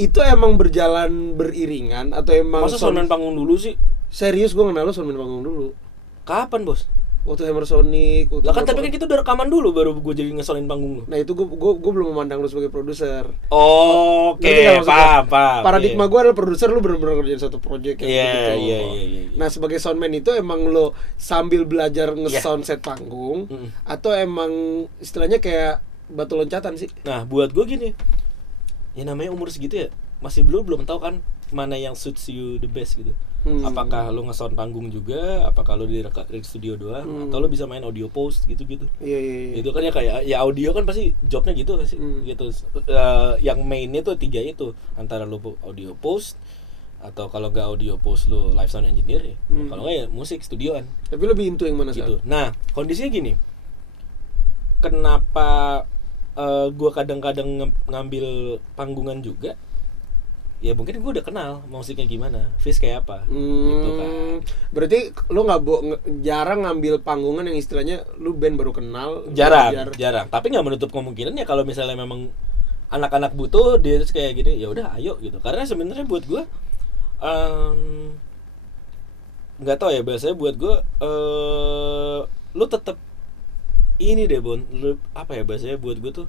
itu emang berjalan beriringan atau emang masa soundman panggung dulu sih? Serius gua kenal lu soundman panggung dulu. Kapan, Bos? Waktu Hammer Sonic. Lah kan tapi kan kita udah rekaman dulu baru gue jadi ngesonin panggung lu. Nah itu gue belum memandang lu sebagai produser. Oke, paham. Paradigma gue adalah produser, lu benar-benar kerjain satu project Iya. Nah sebagai soundman itu emang lo sambil belajar nge-sound set panggung atau emang istilahnya kayak batu loncatan sih? Nah buat gue gini, ya namanya umur segitu ya masih belum tahu kan mana yang suits you the best gitu. Apakah lu nge-sound panggung juga, apakah lu di studio doang, atau lu bisa main audio post gitu-gitu. Iya. Itu kan ya kayak ya audio kan pasti jobnya gitu kan sih. Gitu. Yang mainnya tuh 3 itu, antara lu audio post atau kalau nggak audio post lu live sound engineer ya. Kalau nggak ya musik studioan. Tapi lebih into yang mana gitu. Nah, kondisinya gini. Kenapa gua kadang-kadang ngambil panggungan juga? Ya mungkin gue udah kenal musiknya gimana, Fish kayak apa, gitu kan. Berarti lu jarang ngambil panggungan yang istilahnya lu band baru kenal. Jarang. Tapi nggak menutup kemungkinan ya kalau misalnya memang anak-anak butuh dia terus kayak gini, ya udah ayo gitu. Karena sebenarnya buat gue, nggak tahu ya biasanya buat gue, lu tetap ini deh Bon, lu apa ya biasanya buat gue tuh,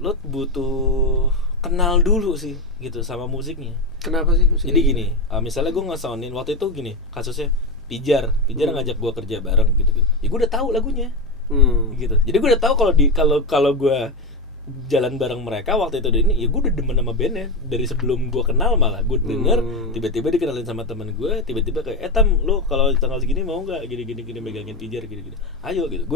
lu butuh kenal dulu sih gitu sama musiknya. Kenapa sih musiknya? Jadi gini, misalnya gue nge-soundin waktu itu gini, kasusnya Pijar ngajak gue kerja bareng gitu. Ya gue udah tahu lagunya. Gitu. Jadi gue udah tahu kalau gue jalan bareng mereka waktu itu ini, ya gue udah demen sama bandnya dari sebelum gue kenal malah. Gue denger tiba-tiba dikenalin sama teman gue, tiba-tiba kayak Tam, lu kalau tanggal segini mau nggak gini megangin Pijar gini. Ayo gitu.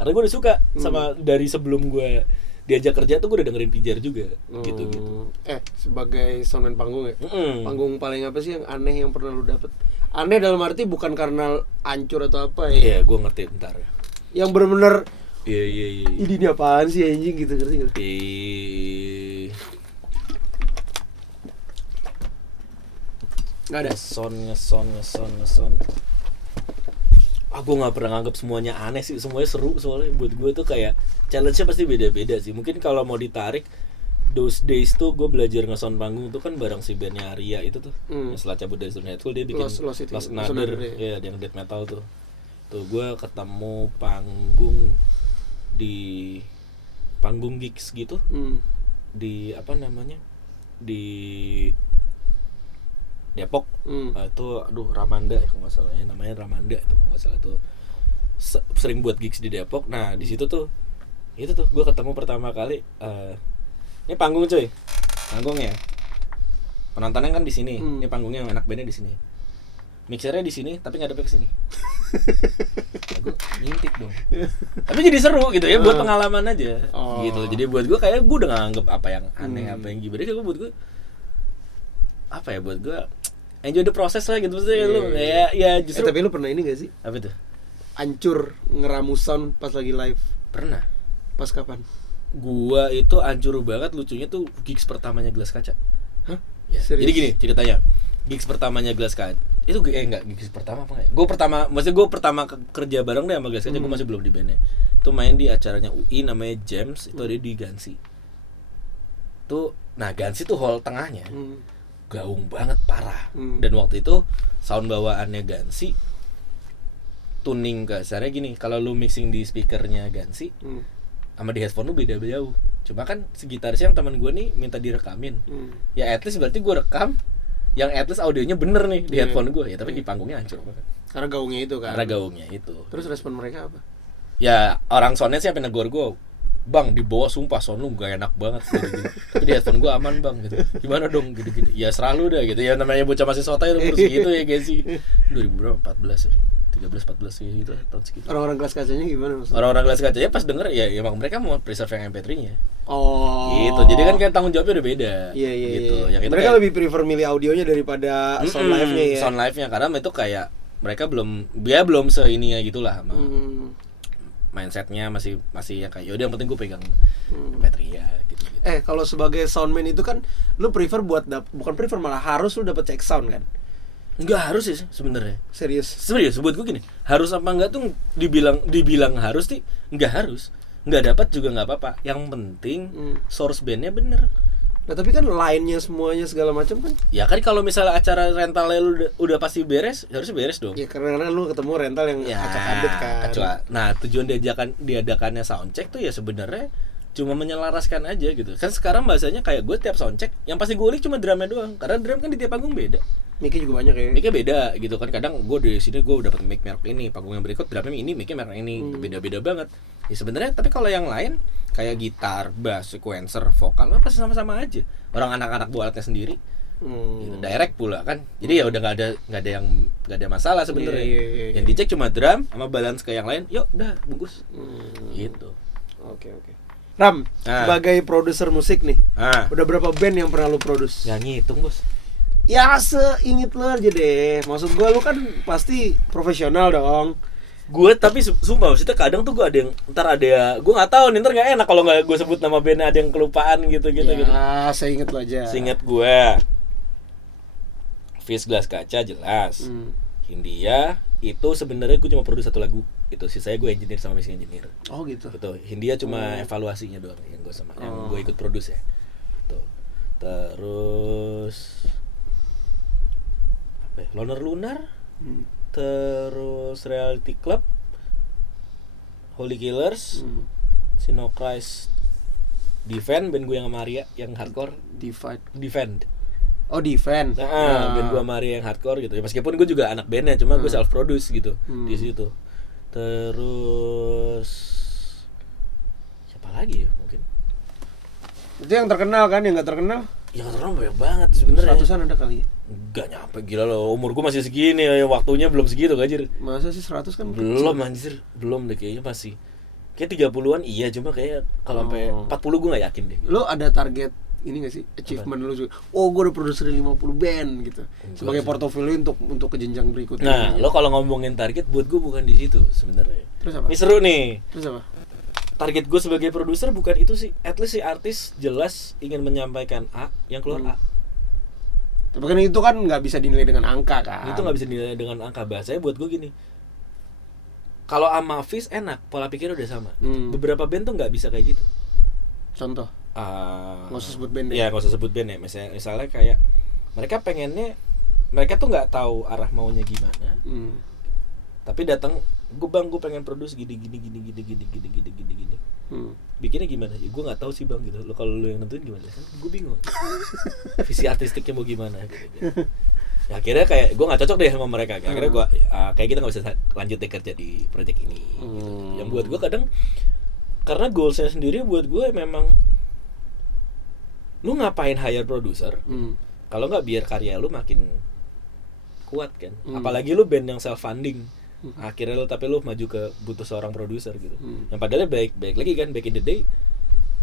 Karena gue udah suka sama dari sebelum gue diajak kerja tuh gue udah dengerin Pijar juga gitu. Sebagai soundman panggung ya, panggung paling apa sih yang aneh yang pernah lu dapet? Aneh dalam arti bukan karena hancur atau apa ya? Iya, gue ngerti bentar. Yang bener-bener iya. Ini apaan sih anjing gitu, ngerti gak? Nggak ada. Ngeson. Gue nggak pernah nganggap semuanya aneh sih, semuanya seru soalnya buat gue tuh kayak challenge-nya pasti beda-beda sih. Mungkin kalau mau ditarik those days tuh gue belajar nge-sound panggung tuh kan bareng si bandnya Arya itu tuh, yang setelah cabut dari Stone Headful dia bikin Lost Another ya, yang death metal tuh gue ketemu panggung di panggung gigs gitu, di apa namanya di Depok. Itu Ramanda ya kalau nggak salah, namanya Ramanda itu kalau nggak salah tuh sering buat gigs di Depok. Nah di situ tuh itu tuh gue ketemu pertama kali. Ini panggung cuy, panggungnya penontonnya kan di sini. Ini panggungnya anak bandnya di sini, mixernya di sini tapi ngadepnya ke sini. Gue ngintip dong. Tapi jadi seru gitu ya, buat pengalaman aja. Gitu. Jadi buat gue kayak gue udah nganggep apa yang aneh, apa yang gimana, kayak buat gue apa ya, buat gue enjoy the process lah gitu maksudnya. Lu ya justru. Tapi lu pernah ini gak sih? Apa itu? Hancur ngeramu sound pas lagi live? Pernah. Pas kapan? Gua itu hancur banget, lucunya tuh gigs pertamanya Gelas Kaca. Hah? Ya. Serius? Jadi gini ceritanya, gigs pertamanya Gelas Kaca itu enggak gigs pertama apa enggak? Gue pertama kerja bareng deh sama Gelas Kaca. Gue masih belum di bandnya. Itu main di acaranya UI namanya James, itu ada di Gansi. Nah Gansi tuh hall tengahnya gaung banget parah. Dan waktu itu sound bawaannya Gansi tuning kasarnya gini, kalau lu mixing di speakernya Gansi sama di headphone lu beda jauh. Cuma kan segitarisnya yang teman gue nih minta direkamin. Ya at least berarti gue rekam yang at least audionya bener nih di headphone gue ya, tapi di panggungnya hancur banget. Karena gaungnya itu kan. Karena gaungnya itu. Terus respon mereka apa? Ya orang soundnya sih sampai negor gue. Bang, di bawah sumpah sound lu gak enak banget gitu. Tapi di headphone gue aman bang gitu. Gimana dong gitu-gitu. Ya selalu dah gitu. Ya namanya bocah masih sotoy umur segitu ya guys sih. 2014 ya. 13 14 gitu tahun segitu. Orang-orang kelas kacanya gimana maksudnya? Orang-orang kelas kaca ya pas denger ya emang mereka mau preserve yang MP3-nya. Oh. Gitu. Jadi kan kayak tanggung jawabnya udah beda. Iya. Gitu. Yang itu Mereka kayak, lebih prefer milih audionya daripada sound live-nya ya. Sound live-nya karena itu kayak mereka belum seininya gitulah sama mindsetnya masih yang kayak yaudah yang penting gue pegang MP3 ya gitu. Kalau sebagai soundman itu kan lu prefer bukan prefer malah harus lu dapat check sound kan? Enggak harus sih sebenarnya. Serius Buat gue gini, harus apa enggak tuh dibilang harus sih enggak harus. Enggak dapat juga enggak apa-apa. Yang penting source bandnya bener. Nah tapi kan line-nya semuanya segala macam kan? Ya kan kalau misalnya acara rentalnya lu udah pasti beres, harusnya beres dong. Ya karena lu ketemu rental yang acak-adut kan. Nah tujuan diadakannya soundcheck tuh ya sebenarnya cuma menyelaraskan aja gitu. Kan sekarang bahasanya kayak gue tiap soundcheck yang pasti gue ulik cuma drumnya doang. Karena drum kan di tiap panggung beda. Mic-nya juga banyak ya. Mic-nya beda gitu kan. Kadang gue di sini gue dapat mic merek ini, panggung yang berikut drumnya ini, mic-nya merek ini. Beda-beda banget. Ya sebenarnya tapi kalau yang lain kayak gitar, bass, sequencer, vokal kan pasti sama-sama aja. Orang anak-anak bawa alatnya sendiri. Gitu, direct pula kan. Jadi ya udah nggak ada masalah sebenarnya. Iya. Yang dicek cuma drum sama balance ke yang lain. Yuk, udah bungkus. Gitu. Oke. Ram, sebagai produser musik nih. Udah berapa band yang pernah lu produce? Nggak ngitung, Bos. Ya seinget lu aja deh. Maksud gua lu kan pasti profesional dong. Gue tapi sumpah maksudnya kadang tuh gue ada yang gue nggak tahu nih ntar nggak enak kalau nggak gue sebut nama bandnya ada yang kelupaan gitu. Ya, seinget lu aja. Seinget gue Fish Glass Kaca jelas. Hindia itu sebenarnya gue cuma produce satu lagu itu, sisanya gue engineer sama mixing engineer. Oh gitu. Betul. Hindia cuma evaluasinya doang yang gue ikut produce ya. Tuh. Terus apa ya? Loner Lunar. Terus Reality Club, Holy Killers, Sinochrist, Defend, band gue yang sama Maria yang hardcore. Defend. Oh Defend. Band gue sama Maria yang hardcore gitu. Ya meskipun gue juga anak bandnya, cuma gue self produce gitu di situ. Terus siapa lagi ya mungkin? Itu yang terkenal kan, yang nggak terkenal? Yang terkenal banyak banget sebenarnya. 100-an ada kali ya? Enggak nyampe, gila loh, umur gue masih segini ya, waktunya belum segitu anjir. Masa sih 100 kan? Belum anjir, belum deh kayaknya masih. Kayak 30-an iya, cuma kayak kalau sampai 40 gue enggak yakin deh. Lo ada target ini enggak sih? Achievement lo juga. Oh, gue udah produser 50 band gitu. Sebagai portofolio untuk ke jenjang berikutnya. Nah, lo kalau ngomongin target buat gue bukan di situ sebenarnya. Terus apa? Ini seru nih. Terus apa? Target gue sebagai produser bukan itu sih. At least si artis jelas ingin menyampaikan A, yang keluar A. Tapi kan itu kan nggak bisa dinilai dengan angka kan? Itu nggak bisa dinilai dengan angka. Bahasanya buat gue gini, kalau sama Fish enak, pola pikir udah sama. Beberapa band tuh nggak bisa kayak gitu. Contoh? Nggak usah sebut band ya. Nggak usah sebut band ya. Misalnya kayak mereka pengennya, mereka tuh nggak tahu arah maunya gimana. Tapi datang, gue pengen produce gini. Bikinnya gimana? Ya, gue nggak tahu sih bang gitu. Lo kalau lo yang nentuin gimana? Kan gue bingung. Visi artistiknya mau gimana? Gitu. Ya akhirnya kayak gue nggak cocok deh sama mereka. Akhirnya gue kayak kita nggak bisa lanjut deh kerja di project ini. Gitu. Yang buat gue kadang karena goalsnya sendiri buat gue memang lu ngapain hire producer? Kalau nggak biar karya lu makin kuat kan. Apalagi lu band yang self funding. Akhirnya lo tapi lo maju ke butuh seorang produser gitu. Yang padahal baik lagi kan, back in the day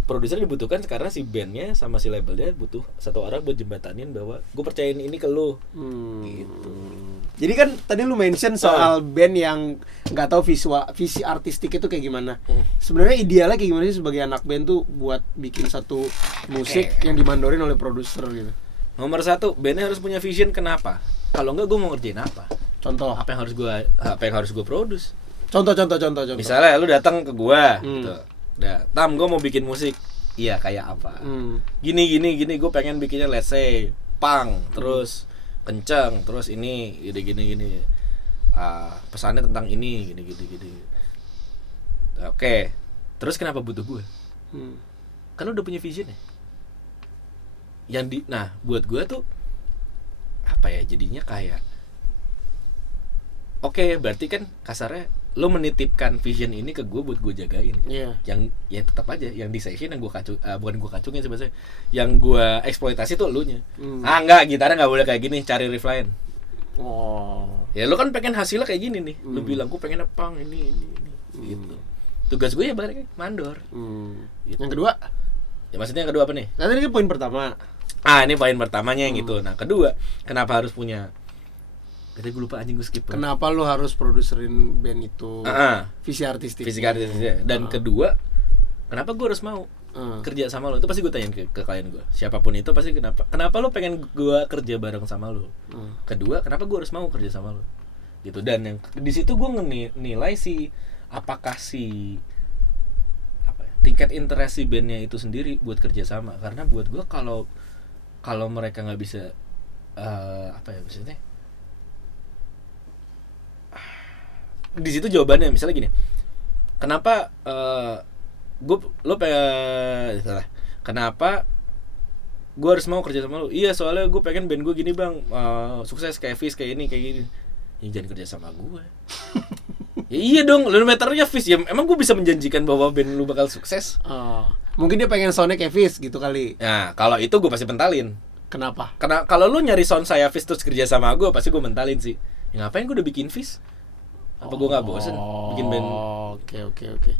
produser dibutuhkan karena si bandnya sama si labelnya butuh satu orang buat jembatanin bahwa gue percayain ini ke lo. Gitu. Jadi kan tadi lu mention soal band yang nggak tahu visi artistik itu kayak gimana. Sebenarnya idealnya kayak gimana sih sebagai anak band tuh buat bikin satu musik yang dimandorin oleh produser gitu. Nomor 1, bandnya harus punya vision. Kenapa? Kalau enggak gue mau ngerjain apa? Contoh. Apa yang harus gue produce? Contoh. Misalnya lu datang ke gua gitu. Udah, Tam, gua mau bikin musik. Iya, kayak apa? Gini, gua pengen bikinnya let's say punk, terus kenceng, terus ini gini. Pesannya tentang ini, gini. Oke. Terus kenapa butuh gua? Kan lu udah punya vision ya. Nah, buat gua tuh apa ya? Jadinya kayak oke, berarti kan kasarnya lo menitipkan vision ini ke gue buat gue jagain. Iya. Yang ya tetap aja yang di session yang gue bukan gue kacungin sebenarnya, yang gue eksploitasi tuh elunya. Enggak, gitarnya nggak boleh kayak gini, cari riff lain. Ya lo kan pengen hasilnya kayak gini nih, lo bilang gue pengen pang ini gitu. Tugas gue ya balik mandor. Gitu. Yang kedua? Ya maksudnya yang kedua apa nih? Tadi kan poin pertama. Ini poin pertamanya yang gitu. Nah kedua, kenapa harus punya? Tadi gue lupa anjing, gue skip. Kenapa lo harus produserin band itu? Visi artistik. Dan kedua, kenapa gue harus mau kerja sama lo? Itu pasti gue tanyain ke klien gue. Siapapun itu pasti kenapa lo pengen gue kerja bareng sama lo? Kedua, kenapa gue harus mau kerja sama lo? Gitu. Dan yang di situ gue nilai apakah tingkat interest si bandnya itu sendiri buat kerja sama. Karena buat gue kalau mereka nggak bisa maksudnya di situ jawabannya misalnya gini, kenapa kenapa gue harus mau kerja sama lo? Iya soalnya gue pengen band gue gini bang, sukses kayak Fish kayak gini. Ya jangan kerja sama gue. Ya iya dong, lu meternya Fish ya, emang gue bisa menjanjikan bahwa band lu bakal sukses? Mungkin dia pengen soundnya kayak Fish gitu kali. Nah kalau itu gue pasti pentalin. Kenapa? Karena kalau lu nyari sound saya Fish terus kerja sama gue, pasti gue mentalin sih. Ya ngapain gue udah bikin Fish? Apa gue nggak bosen bikin band? Oke.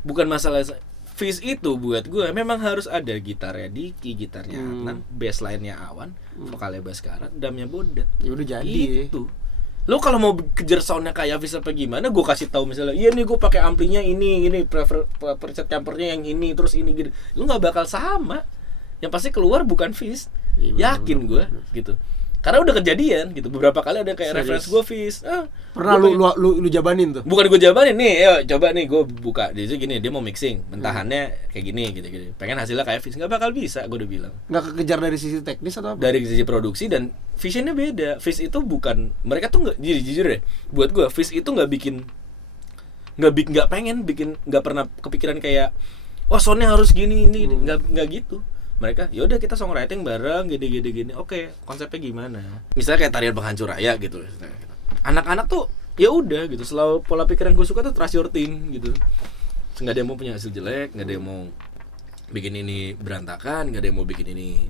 Bukan masalah Fish itu buat gue memang harus ada gitarnya Diki, gitarnya Adnan, bass line-nya Awan, vokalnya Baskara, drumnya Bodat. Ya udah jadi. Itu. Lo kalau mau kejar soundnya kayak Fish apa gimana, gue kasih tahu misalnya, iya nih gue pakai amplinya ini preset campernya yang ini, terus ini gitu. Lo nggak bakal sama. Yang pasti keluar bukan Fish. Yakin gue gitu. Karena udah kejadian gitu, beberapa kali ada kayak reference gue Fish. Pernah lu jabanin tuh? Bukan gue jabanin nih, yo coba nih gue buka. Dia gini, dia mau mixing, mentahannya kayak gini gitu. Pengen hasilnya kayak Fish, nggak bakal bisa, gue udah bilang. Nggak kekejar dari sisi teknis atau apa? Dari sisi produksi dan visionnya beda. Fish itu bukan, mereka tuh nggak, jujur deh, buat gue Fish itu nggak pengen bikin, nggak pernah kepikiran kayak, soundnya harus gini ini, nggak gitu. Mereka yaudah kita songwriting bareng gini. Oke, konsepnya gimana? Misalnya kayak Tarian Penghancur Raya gitu. Anak-anak tuh ya udah gitu, selalu pola pikiran gue suka tuh trust your team gitu. Nggak ada yang mau punya hasil jelek, nggak ada yang mau bikin ini berantakan, nggak ada yang mau bikin ini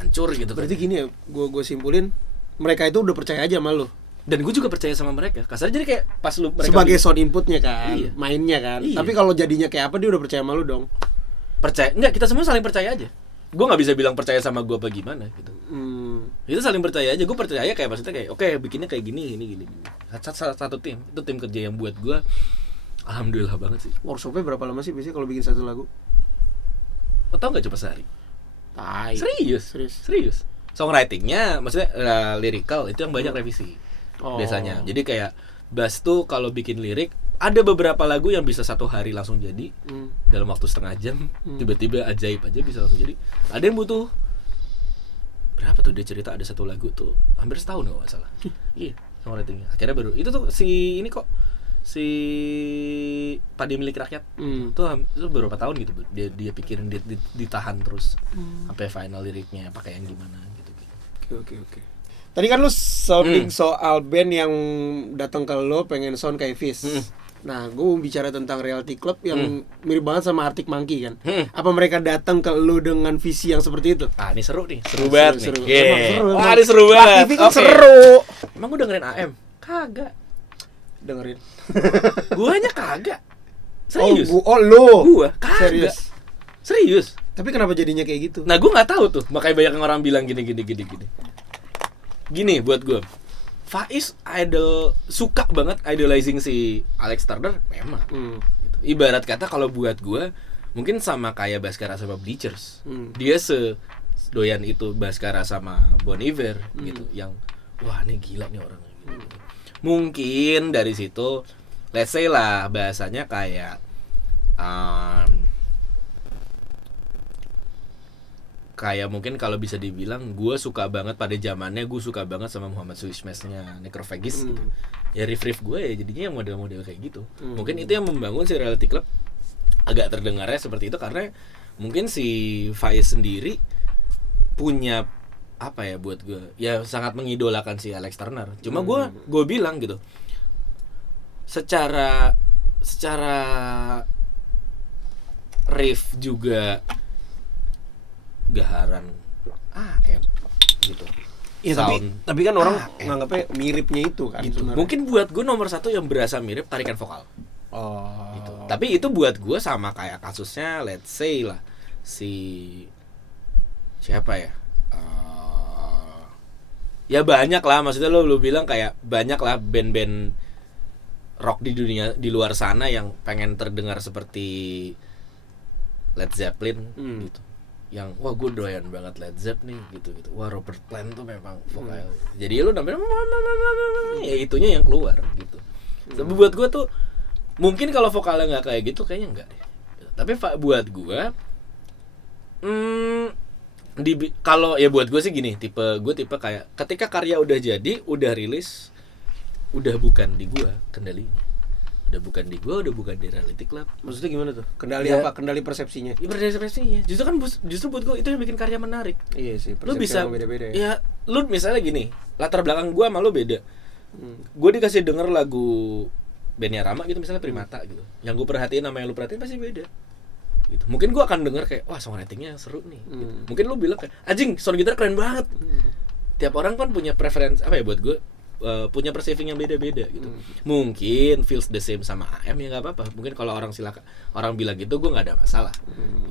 hancur gitu. Berarti gini ya, gue simpulin, mereka itu udah percaya aja sama lo. Dan gue juga percaya sama mereka. Kasarnya jadi kayak pas lu mereka sebagai sound inputnya kan, mainnya kan. Iya. Tapi kalau jadinya kayak apa, dia udah percaya sama lu dong. Percaya? Enggak, kita semua saling percaya aja. Gue nggak bisa bilang percaya sama gue apa gimana gitu. Itu saling percaya aja. Gue percaya kayak maksudnya kayak oke, bikinnya kayak gini. Satu tim, itu tim kerja yang buat gue alhamdulillah banget sih. Workshopnya berapa lama sih biasanya kalau bikin satu lagu? Tau nggak, cuma sehari? Serius. Songwritingnya maksudnya lyrical itu yang banyak revisi biasanya. Jadi kayak bass tuh kalau bikin lirik ada beberapa lagu yang bisa 1 hari langsung jadi dalam waktu setengah jam, tiba-tiba ajaib aja bisa langsung jadi. Ada yang butuh berapa tuh, dia cerita ada 1 lagu tuh hampir setahun kalau nggak salah. Iya, songwritingnya. Akhirnya baru itu tuh si Padi Milik Rakyat itu beberapa tahun gitu dia pikirin, dia ditahan terus sampai final liriknya pakai yang gimana gitu. Oke. Tadi kan lu sounding soal band yang datang ke lo pengen sound kayak Fish. Nah, gue mau bicara tentang Reality Club yang mirip banget sama Arctic Monkey kan. Apa mereka datang ke lo dengan visi yang seperti itu? Ini seru nih, seru banget nih. Seru. Wah, ini seru banget. TV kan seru. Emang gue dengerin AM? Kagak. Dengerin. Guanya kagak. Serius? Lo? Gua kagak. Serius. Tapi kenapa jadinya kayak gitu? Nah, gue nggak tahu tuh. Makanya banyak orang bilang gini. Gini buat gue, Faiz suka banget idolizing si Alex Turner memang. Gitu. Ibarat kata kalau buat gue mungkin sama kayak Baskara sama Bleachers. Dia sedoyan itu Baskara sama Bon Iver gitu, yang wah ini gila nih orang gitu. Mungkin dari situ let's say lah bahasanya kayak kayak mungkin kalau bisa dibilang gue suka banget pada zamannya, gue suka banget sama Muhammad Suishmes-nya Necrophagist gitu. Ya riff gue ya jadinya yang model-model kayak gitu. Mungkin itu yang membangun si Reality Club agak terdengarnya seperti itu, karena mungkin si Faiz sendiri punya apa ya, buat gue ya sangat mengidolakan si Alex Turner. Cuma gue bilang gitu, secara riff juga gaharan AM gitu. Iya, tapi kan orang nganggapnya miripnya itu kan gitu. sebenarnya. Mungkin buat gue nomor satu yang berasa mirip tarikan vokal. Gitu. Tapi itu buat gue sama kayak kasusnya let's say lah si siapa ya? Ya banyak lah, maksudnya lo bilang kayak banyak lah band-band rock di dunia di luar sana yang pengen terdengar seperti Led Zeppelin gitu. Yang wah gue doyan banget Led Zeppelin nih gitu. Wah Robert Plant tuh memang vokal. Jadi lo namanya ya itunya yang keluar gitu. Tapi buat gue tuh mungkin kalau vokalnya nggak kayak gitu kayaknya enggak deh. Tapi buat gue kalau ya buat gue sih gini, tipe kayak ketika karya udah jadi, udah rilis, udah bukan di gue kendalinya. Udah bukan di gue, udah bukan di Reality Club. Maksudnya gimana tuh? Kendali apa? Kendali persepsinya. Ya persepsinya. Justru buat gue itu yang bikin karya menarik. Iya sih, Lu bisa beda-beda ya. Ya, lu misalnya gini, latar belakang gue sama lu beda. Gue dikasih denger lagu bandnya Rama gitu misalnya Primata gitu. Yang gue perhatiin sama yang lu perhatiin pasti beda. Gitu. Mungkin gue akan denger kayak wah songwritingnya seru nih gitu. Mungkin lu bilang kayak anjing sound gitar keren banget. Tiap orang kan punya preference apa ya buat gue punya perceiving yang beda-beda gitu. Mungkin feels the same sama AM ya nggak apa-apa. Mungkin kalau orang bilang gitu gue nggak ada masalah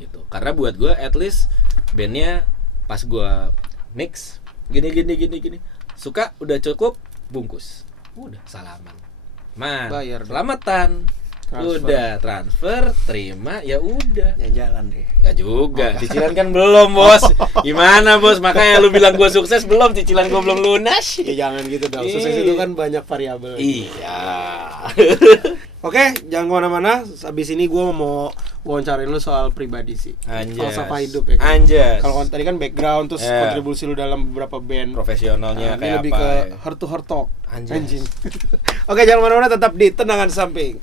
gitu. Karena buat gue at least bandnya pas gue mix gini suka udah cukup bungkus udah salaman bayar selamatan udah transfer terima ya udah jalan deh. Nggak juga cicilan kan belum bos. Gimana bos, makanya lu bilang gue sukses belum, cicilan gue belum lunas. Ya jangan gitu dong, sukses itu kan banyak variabel. Iya. Oke, jangan kemana-mana. Habis ini gue mau wawancarain lu soal pribadi sih. Falsafah hidup ya kan? Anjas. Kalau tadi kan background, terus kontribusi lu dalam beberapa band. Profesionalnya kayak lebih apa? ke heart to heart talk. Anjing. Oke, jangan kemana-mana, tetap di Tendangan Samping.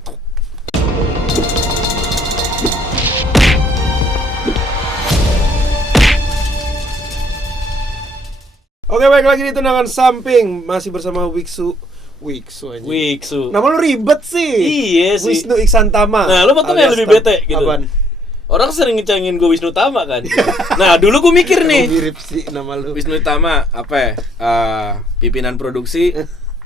Oke, baik lagi di Tendangan Samping. Masih bersama Wiksu aja. Wiksu. Nama lu ribet sih. Iya sih. Wisnu Iksantama. Nah, lu betul yang lebih bete gitu. Apaan? Orang sering ngecengin gue Wisnu Tama kan. Nah, dulu gue mikir nih. Mirip sih nama lu. Wisnu Tama apa ya? Pimpinan produksi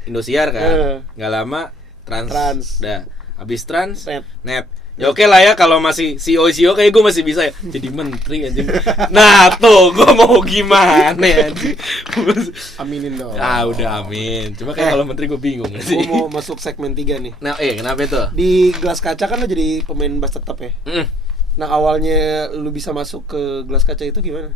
Indosiar kan. Nggak lama trans. Dah. Habis trans net. Ya oke lah ya kalau masih CEO kayak gue masih bisa ya jadi menteri anjing. Nah tuh gue mau gimana ya anjing. Aminin dong. Udah amin. Cuma kayak kalau menteri gue bingung sih. Gue mau masuk segmen 3 nih. Nah kenapa itu? Di Gelas Kaca kan lo jadi pemain bass tetap ya. Nah awalnya lu bisa masuk ke Gelas Kaca itu gimana?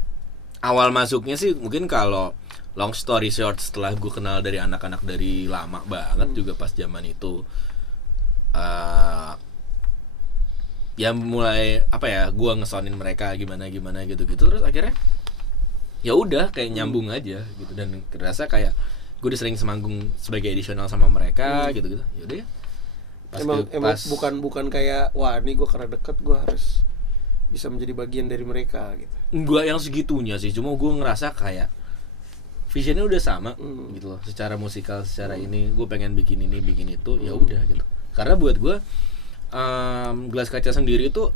Awal masuknya sih mungkin kalau long story short setelah gue kenal dari anak-anak dari lama banget juga pas zaman itu. Ya mulai apa ya gua ngesoundin mereka gimana gitu terus akhirnya ya udah kayak nyambung aja gitu dan kerasa kayak gue udah sering semanggung sebagai additional sama mereka gitu ya udah ya emang bukan kayak wah ini gue karena deket gue harus bisa menjadi bagian dari mereka gitu. Enggak yang segitunya sih, cuma gue ngerasa kayak visionnya udah sama gitu loh, secara musikal secara ini gue pengen bikin ini bikin itu ya udah gitu. Karena buat gue Gelas Kaca sendiri itu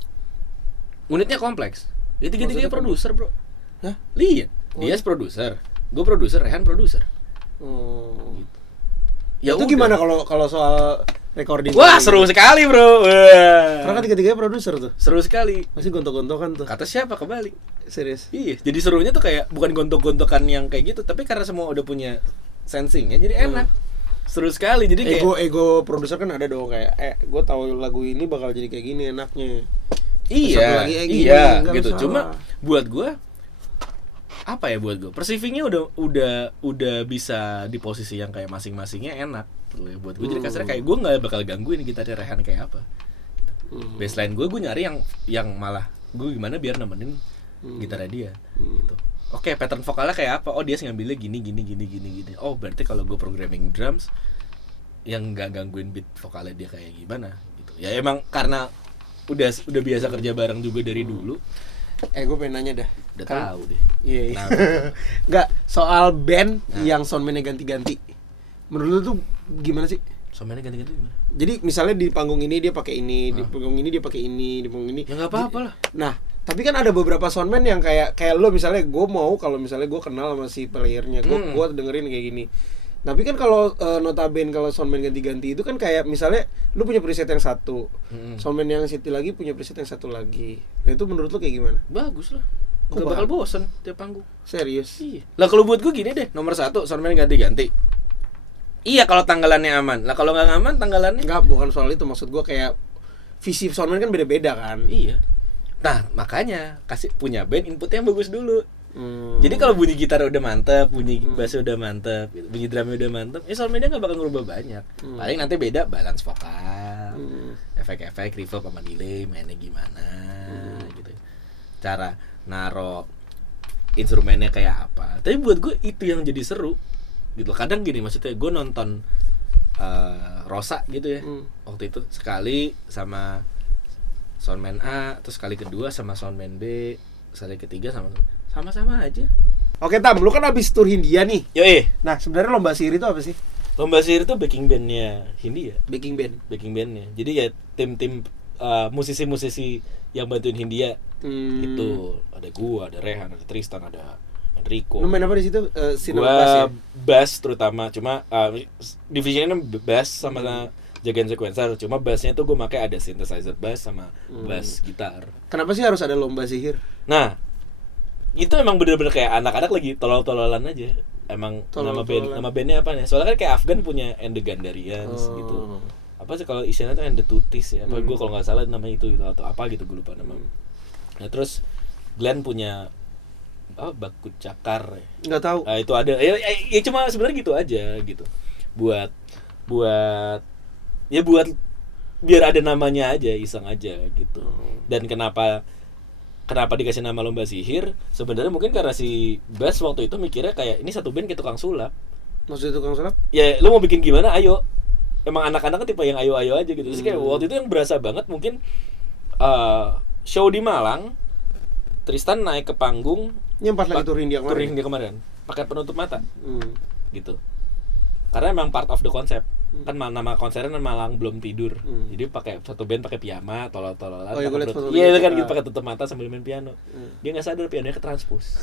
unitnya kompleks. Dia tiga-tiganya produser bro. Hah? Lihat, dia produser, gue produser, Rehan produser. Gitu. Ya itu gimana kalau soal recording? Wah seru sekali bro. Karena kan tiga-tiganya produser tuh. Seru sekali. Masih gontok-gontokan tuh. Kata siapa kebalik? Serius? Iya. Jadi serunya tuh kayak bukan gontok-gontokan yang kayak gitu, tapi karena semua udah punya sensingnya, jadi enak. Seru sekali jadi kayak ego produser kan ada dong kayak gue tahu lagu ini bakal jadi kayak gini enaknya. Iya gini, gitu masalah. Cuma buat gue apa ya buat gue perceivingnya udah bisa di posisi yang kayak masing-masingnya enak gitu ya. Buat gue jadi kasarnya kayak gue nggak bakal gangguin gitarnya Rehan kayak apa gitu. Baseline gue nyari yang malah gue gimana biar nemenin gitarnya dia gitu. Oke, pattern vokalnya kayak apa? Oh, dia ngambilnya gini. Oh, berarti kalau gue programming drums yang nggak gangguin beat vokalnya dia kayak gimana gitu. Ya emang karena udah biasa kerja bareng juga dari dulu. Gue pengen nanya dah. Udah tahu deh. Iya. Enggak, soal band yang soundman-nya ganti-ganti. Menurut lu tuh gimana sih? Soundman-nya ganti-ganti gimana? Jadi misalnya di panggung ini dia pakai ini, di panggung ini dia pakai ini, di panggung ini. Ya nggak apa-apa lah. Nah, tapi kan ada beberapa soundman yang kayak lo misalnya gue mau kalau misalnya gue kenal sama si playernya, gue dengerin kayak gini. Tapi kan kalau notabene kalau soundman ganti-ganti itu kan kayak misalnya lu punya preset yang satu, soundman yang satu lagi punya preset yang satu lagi. Nah itu menurut lu kayak gimana? Bagus lah. Gak bakal bosen tiap panggung. Serius? Iya. Lah kalau buat gue gini deh, nomor 1 soundman ganti-ganti. Iya kalau tanggalannya aman. Lah kalau nggak aman tanggalannya? Nggak, bukan soal itu, maksud gue kayak visi soundman kan beda-beda kan. Iya. Nah makanya kasih punya band inputnya yang bagus dulu. Jadi kalau bunyi gitar udah mantep, bunyi bass udah mantep, bunyi drumnya udah mantep, ya soundman-nya nggak bakal ngerubah banyak. Paling nanti beda balance vokal, efek-efek, reverb sama delay, mainnya gimana, gitu. Cara naro instrumennya kayak apa. Tapi buat gue itu yang jadi seru. Gitu. Kadang gini maksudnya gue nonton Rosa gitu ya. Waktu itu sekali sama soundman A, terus sekali kedua sama soundman B, sekali ketiga sama-sama aja. Oke Tam, lu kan abis tur Hindia nih. Yoi. Nah sebenarnya lomba sihir itu apa sih? Lomba sihir itu backing bandnya Hindia. Backing bandnya. Jadi ya tim-tim musisi-musisi yang bantuin Hindia. Itu ada gua, ada Rehan, ada Tristan, ada Enrico. Lu main apa di situ? Gua bass terutama, cuma divisionnya bass sama jagain sequencer. Cuma bassnya tuh gua pakai ada synthesizer bass sama bass gitar. Kenapa sih harus ada lomba sihir? Nah, itu emang bener-bener kayak anak-anak lagi tolol-tololan aja. Emang nama bandnya apa nih? Soalnya kan kayak Afgan punya And the Gandarians gitu. Apa sih kalau istilahnya tuh And the Tutis ya? Apa gue kalau nggak salah namanya itu gitu atau apa gitu gue lupa nama. Nah terus Glenn punya Bakut Cakar. Nggak tahu. Itu ada. Ya cuma sebenarnya gitu aja gitu. Buat biar ada namanya aja, iseng aja gitu. Dan kenapa dikasih nama lomba sihir? Sebenarnya mungkin karena si Bass waktu itu mikirnya kayak ini satu band kayak tukang sulap. Maksudnya tukang sulap? Ya lu mau bikin gimana? Ayo. Emang anak-anak kan tipe yang ayo-ayo aja gitu. Terus kayak waktu itu yang berasa banget mungkin show di Malang, Tristan naik ke panggung. Yang pas lagi tur Hindia kemarin. Pakai penutup mata. Gitu. Karena emang part of the concept. Kan nama konsernya Malang belum tidur. Jadi pakai satu band pakai piyama, tolol-tololan. Iya, itu kan gitu pakai tutup mata sambil main piano. Dia enggak sadar pianonya ketranspos.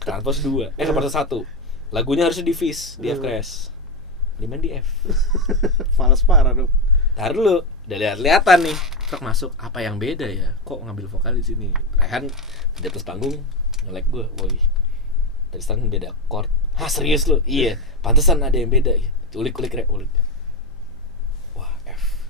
Ketranspos 2. Ketranspos 1. Lagunya harusnya di Fis, di F crash. Dia main di F. Fals parah dong. Tar dulu, udah lihat-lihatan nih. Truk masuk, apa yang beda ya? Kok ngambil vokal di sini? Rehan di atas panggung nge-lag gue. Woi. Tristan beda chord. Hah, serius lu? Iya, pantesan ada yang beda. Ulik. Wah, F.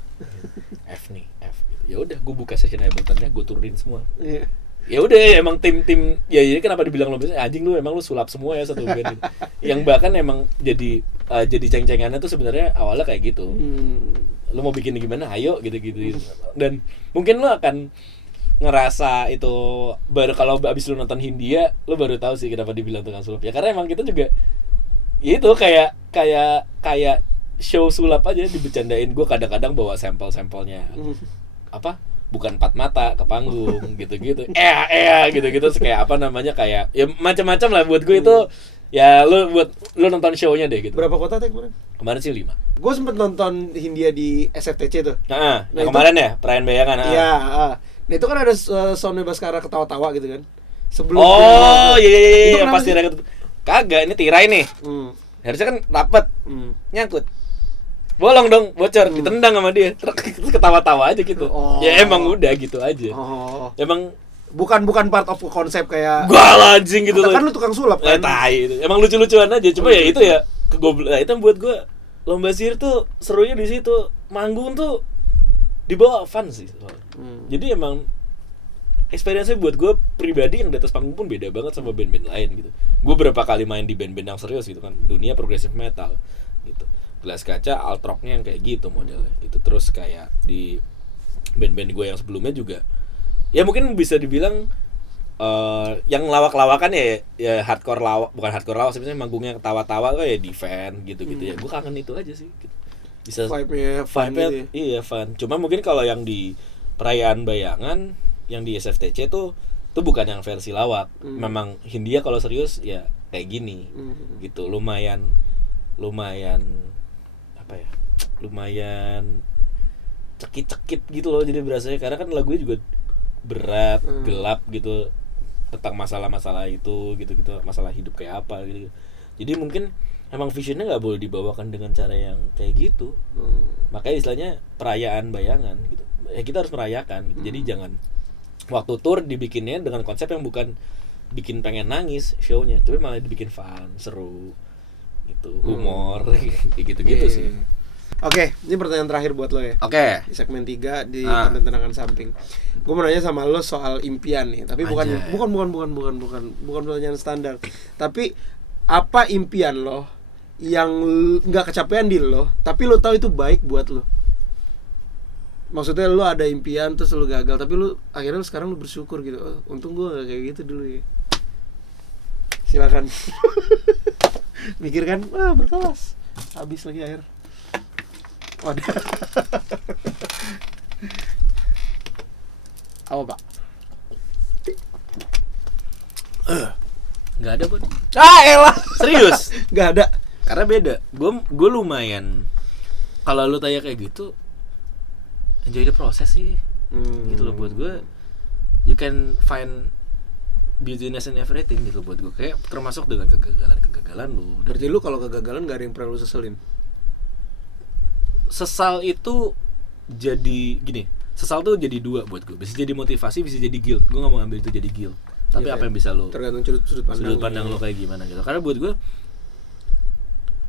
F nih, F. Ya udah, gue buka session Ableton-nya, gue turunin semua. Iya. Ya udah, emang tim ya ini kenapa dibilang lo anjing lu emang lu sulap semua ya satu band ini. Yang bahkan emang jadi ceng-cengannya tuh sebenarnya awalnya kayak gitu. Lu mau bikin gimana? Ayo gitu-gitu. Dan mungkin lu akan ngerasa itu baru kalau abis lu nonton Hindia, lu baru tahu sih kenapa dibilang tukang sulap. Ya karena emang kita juga ya itu kayak show sulap aja dibecandain. Gue kadang-kadang bawa sampel-sampelnya. Apa? Bukan 4 mata ke panggung gitu-gitu. Gitu-gitu kayak apa namanya kayak ya macam-macam lah buat gue itu. Ya lu nonton show-nya deh gitu. Berapa kota teh kemarin? Kemarin sih 5. Gue sempet nonton Hindia di SFTC tuh. Nah kemarin ya, perayaan bayangan. Iya, nah itu kan ada soundnya Baskara ketawa-tawa gitu kan. Sebelum iya pasti ada kagak ini tirai nih. Harusnya kan rapet. Nyangkut. Bolong dong, bocor, ditendang sama dia. Terus ketawa-tawa aja gitu. Ya emang udah gitu aja. Emang bukan part of konsep kayak gua anjing gitu loh. Kan lu tukang sulap kan. Tai itu. Emang lucu-lucuan aja. Cuma ya itu ya kegoblokan. Itu yang buat gua lomba sihir tuh serunya di situ. Manggung tuh dibawa fun sih. Jadi emang experience-nya buat gue pribadi yang di atas panggung pun beda banget sama band-band lain gitu. Gue berapa kali main di band-band yang serius gitu kan, dunia progressive metal gitu. Gelas Kaca, alt rock-nya yang kayak gitu modelnya gitu. Terus kayak di band-band gue yang sebelumnya juga ya mungkin bisa dibilang yang lawak-lawakan ya hardcore lawak, bukan hardcore lawak sebenarnya manggungnya ketawa-tawa kayak Defend gitu-gitu ya. Gue kangen itu aja sih gitu. Bisa vibe-nya fun gitu. Iya fun. Cuma mungkin kalau yang di perayaan bayangan yang di SFTC tuh bukan yang versi lawak. Memang Hindia kalau serius ya kayak gini. Gitu. Lumayan apa apa ya, lumayan cekit-cekit gitu loh, jadi berasanya karena kan lagunya juga berat, gelap gitu, tentang masalah-masalah itu gitu-gitu, masalah hidup kayak apa gitu. Jadi mungkin emang visionnya nggak boleh dibawakan dengan cara yang kayak gitu. Makanya istilahnya perayaan bayangan gitu. Kita harus merayakan gitu. Jadi jangan waktu tour dibikinnya dengan konsep yang bukan bikin pengen nangis show-nya, tapi malah dibikin fun, seru gitu, humor kayak gitu-gitu sih. Oke, ini pertanyaan terakhir buat lo ya. Oke. Di segmen 3 di konten tendangan samping. Gue mau nanya sama lo soal impian nih, tapi bukan pertanyaan standar. Tapi apa impian lo yang nggak kecapean di lo, tapi lo tahu itu baik buat lo? Maksudnya lo ada impian terus lo gagal, tapi lo akhirnya sekarang lo bersyukur gitu. Oh, untung gue nggak kayak gitu dulu ya. Silakan. Mikir kan, berkelas. Habis lagi air. Waduh. Apa pak? Nggak ada Bon. Elah. Serius? Nggak ada. Karena beda. Gue lumayan. Kalau lu tanya kayak gitu, enjoy the process sih. Gitu loh buat gue. You can find beautiness in everything gitu buat gue. Kayak termasuk dengan kegagalan lu. Berarti lu kalau kegagalan nggak ada yang pernah lu seselin? Sesal itu jadi gini. Sesal tuh jadi dua buat gue. Bisa jadi motivasi, bisa jadi guilt. Gue nggak mau ngambil itu jadi guilt. Tapi apa yang bisa lo? Tergantung sudut pandang lo kayak gimana gitu. Karena buat gue,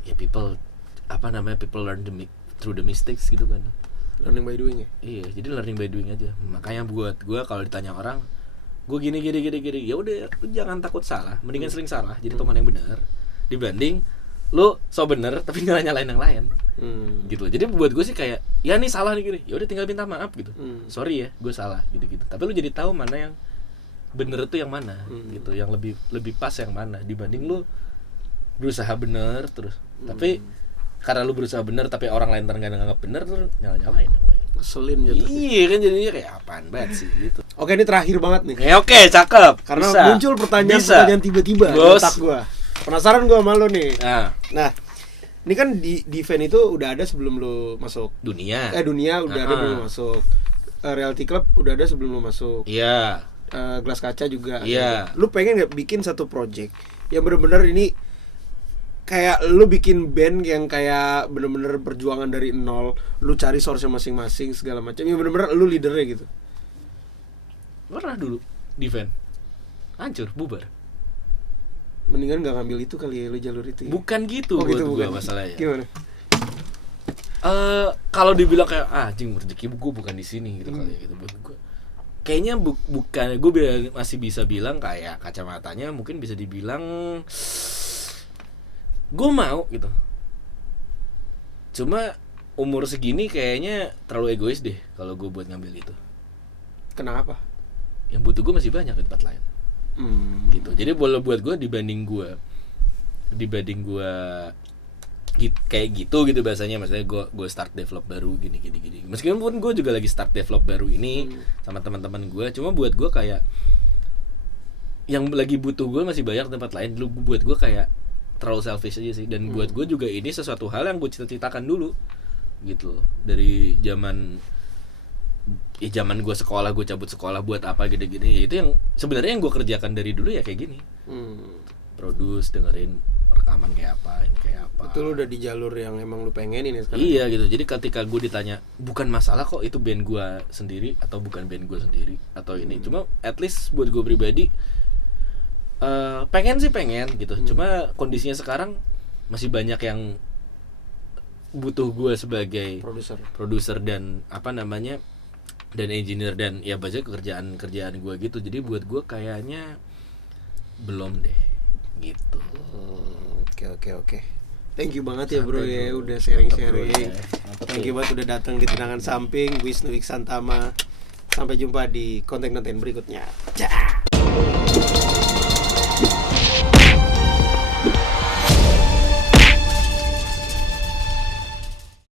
ya people learn through the mistakes gitu kan. Learning by doing ya. Iya, jadi learning by doing aja. Makanya buat gue kalau ditanya orang, gue gini, ya udah, lu jangan takut salah. Mendingan sering salah, jadi teman yang benar. Dibanding lo so bener tapi nyalain yang lain. Gitu. Jadi buat gue sih kayak, ya nih salah nih gini. Ya udah tinggal minta maaf gitu. Sorry ya, gue salah gitu-gitu. Tapi lu jadi tahu mana yang bener itu yang mana gitu, yang lebih pas yang mana dibanding lu berusaha bener terus. Tapi karena lu berusaha bener tapi orang lain nggak nganggap bener, terus nyalain yang lain. Keselin jatuh. Iya kan, jadinya kayak apaan banget sih gitu. Oke, ini terakhir banget nih. Oke, cakep. Karena bisa. muncul pertanyaan tiba-tiba di otak gue. Penasaran gue sama lo nih. Nah, ini kan di event itu udah ada sebelum lo masuk dunia udah ada sebelum masuk. Reality Club udah ada sebelum lo masuk. Iya. Gelas kaca juga. Iya. Lu pengen nggak bikin satu project yang benar-benar ini kayak lu bikin band yang kayak benar-benar perjuangan dari nol, lu cari source masing-masing segala macam, yang benar-benar lu leadernya gitu. Pernah dulu di event hancur, bubar. Mendingan nggak ngambil itu kali ya, lu jalur itu ya? Bukan gitu. Gitu bukan masalahnya. Gimana? Kalau dibilang kayak anjing rezeki gue bukan di sini gitu kali gitu buat gue. Kayaknya bukan, gue masih bisa bilang kayak kacamatanya mungkin bisa dibilang gue mau gitu. Cuma umur segini kayaknya terlalu egois deh kalau gue buat ngambil itu. Kenapa? Yang butuh gue masih banyak di tempat lain. Gitu. Jadi buat gue dibanding gue kayak gitu bahasanya, maksudnya gue start develop baru gini. Meskipun gue juga lagi start develop baru ini sama teman-teman gue, cuma buat gue kayak yang lagi butuh gue masih banyak tempat lain. Dulu buat gue kayak terlalu selfish aja sih, dan buat gue juga ini sesuatu hal yang gue cita-citakan dulu gitu. Dari zaman gue sekolah, gue cabut sekolah buat apa gini-gini, ya itu yang sebenarnya yang gue kerjakan dari dulu ya kayak gini. Produce, dengerin rekaman kayak apa, ini kayak apa. Itu lu udah di jalur yang emang lu pengenin ya sekarang. Iya gitu. Jadi ketika gue ditanya, bukan masalah kok itu band gue sendiri atau bukan band gue sendiri atau ini. Cuma at least buat gue pribadi pengen gitu. Cuma kondisinya sekarang masih banyak yang butuh gue sebagai produser dan dan engineer dan ya banyak kerjaan gue gitu. Jadi buat gue kayaknya belum deh gitu. Oke. Thank you banget ya bro ya, udah sharing. Thank you banget udah datang di Tendangan Samping, Wisnu Iksantama. Sampai jumpa di konten berikutnya.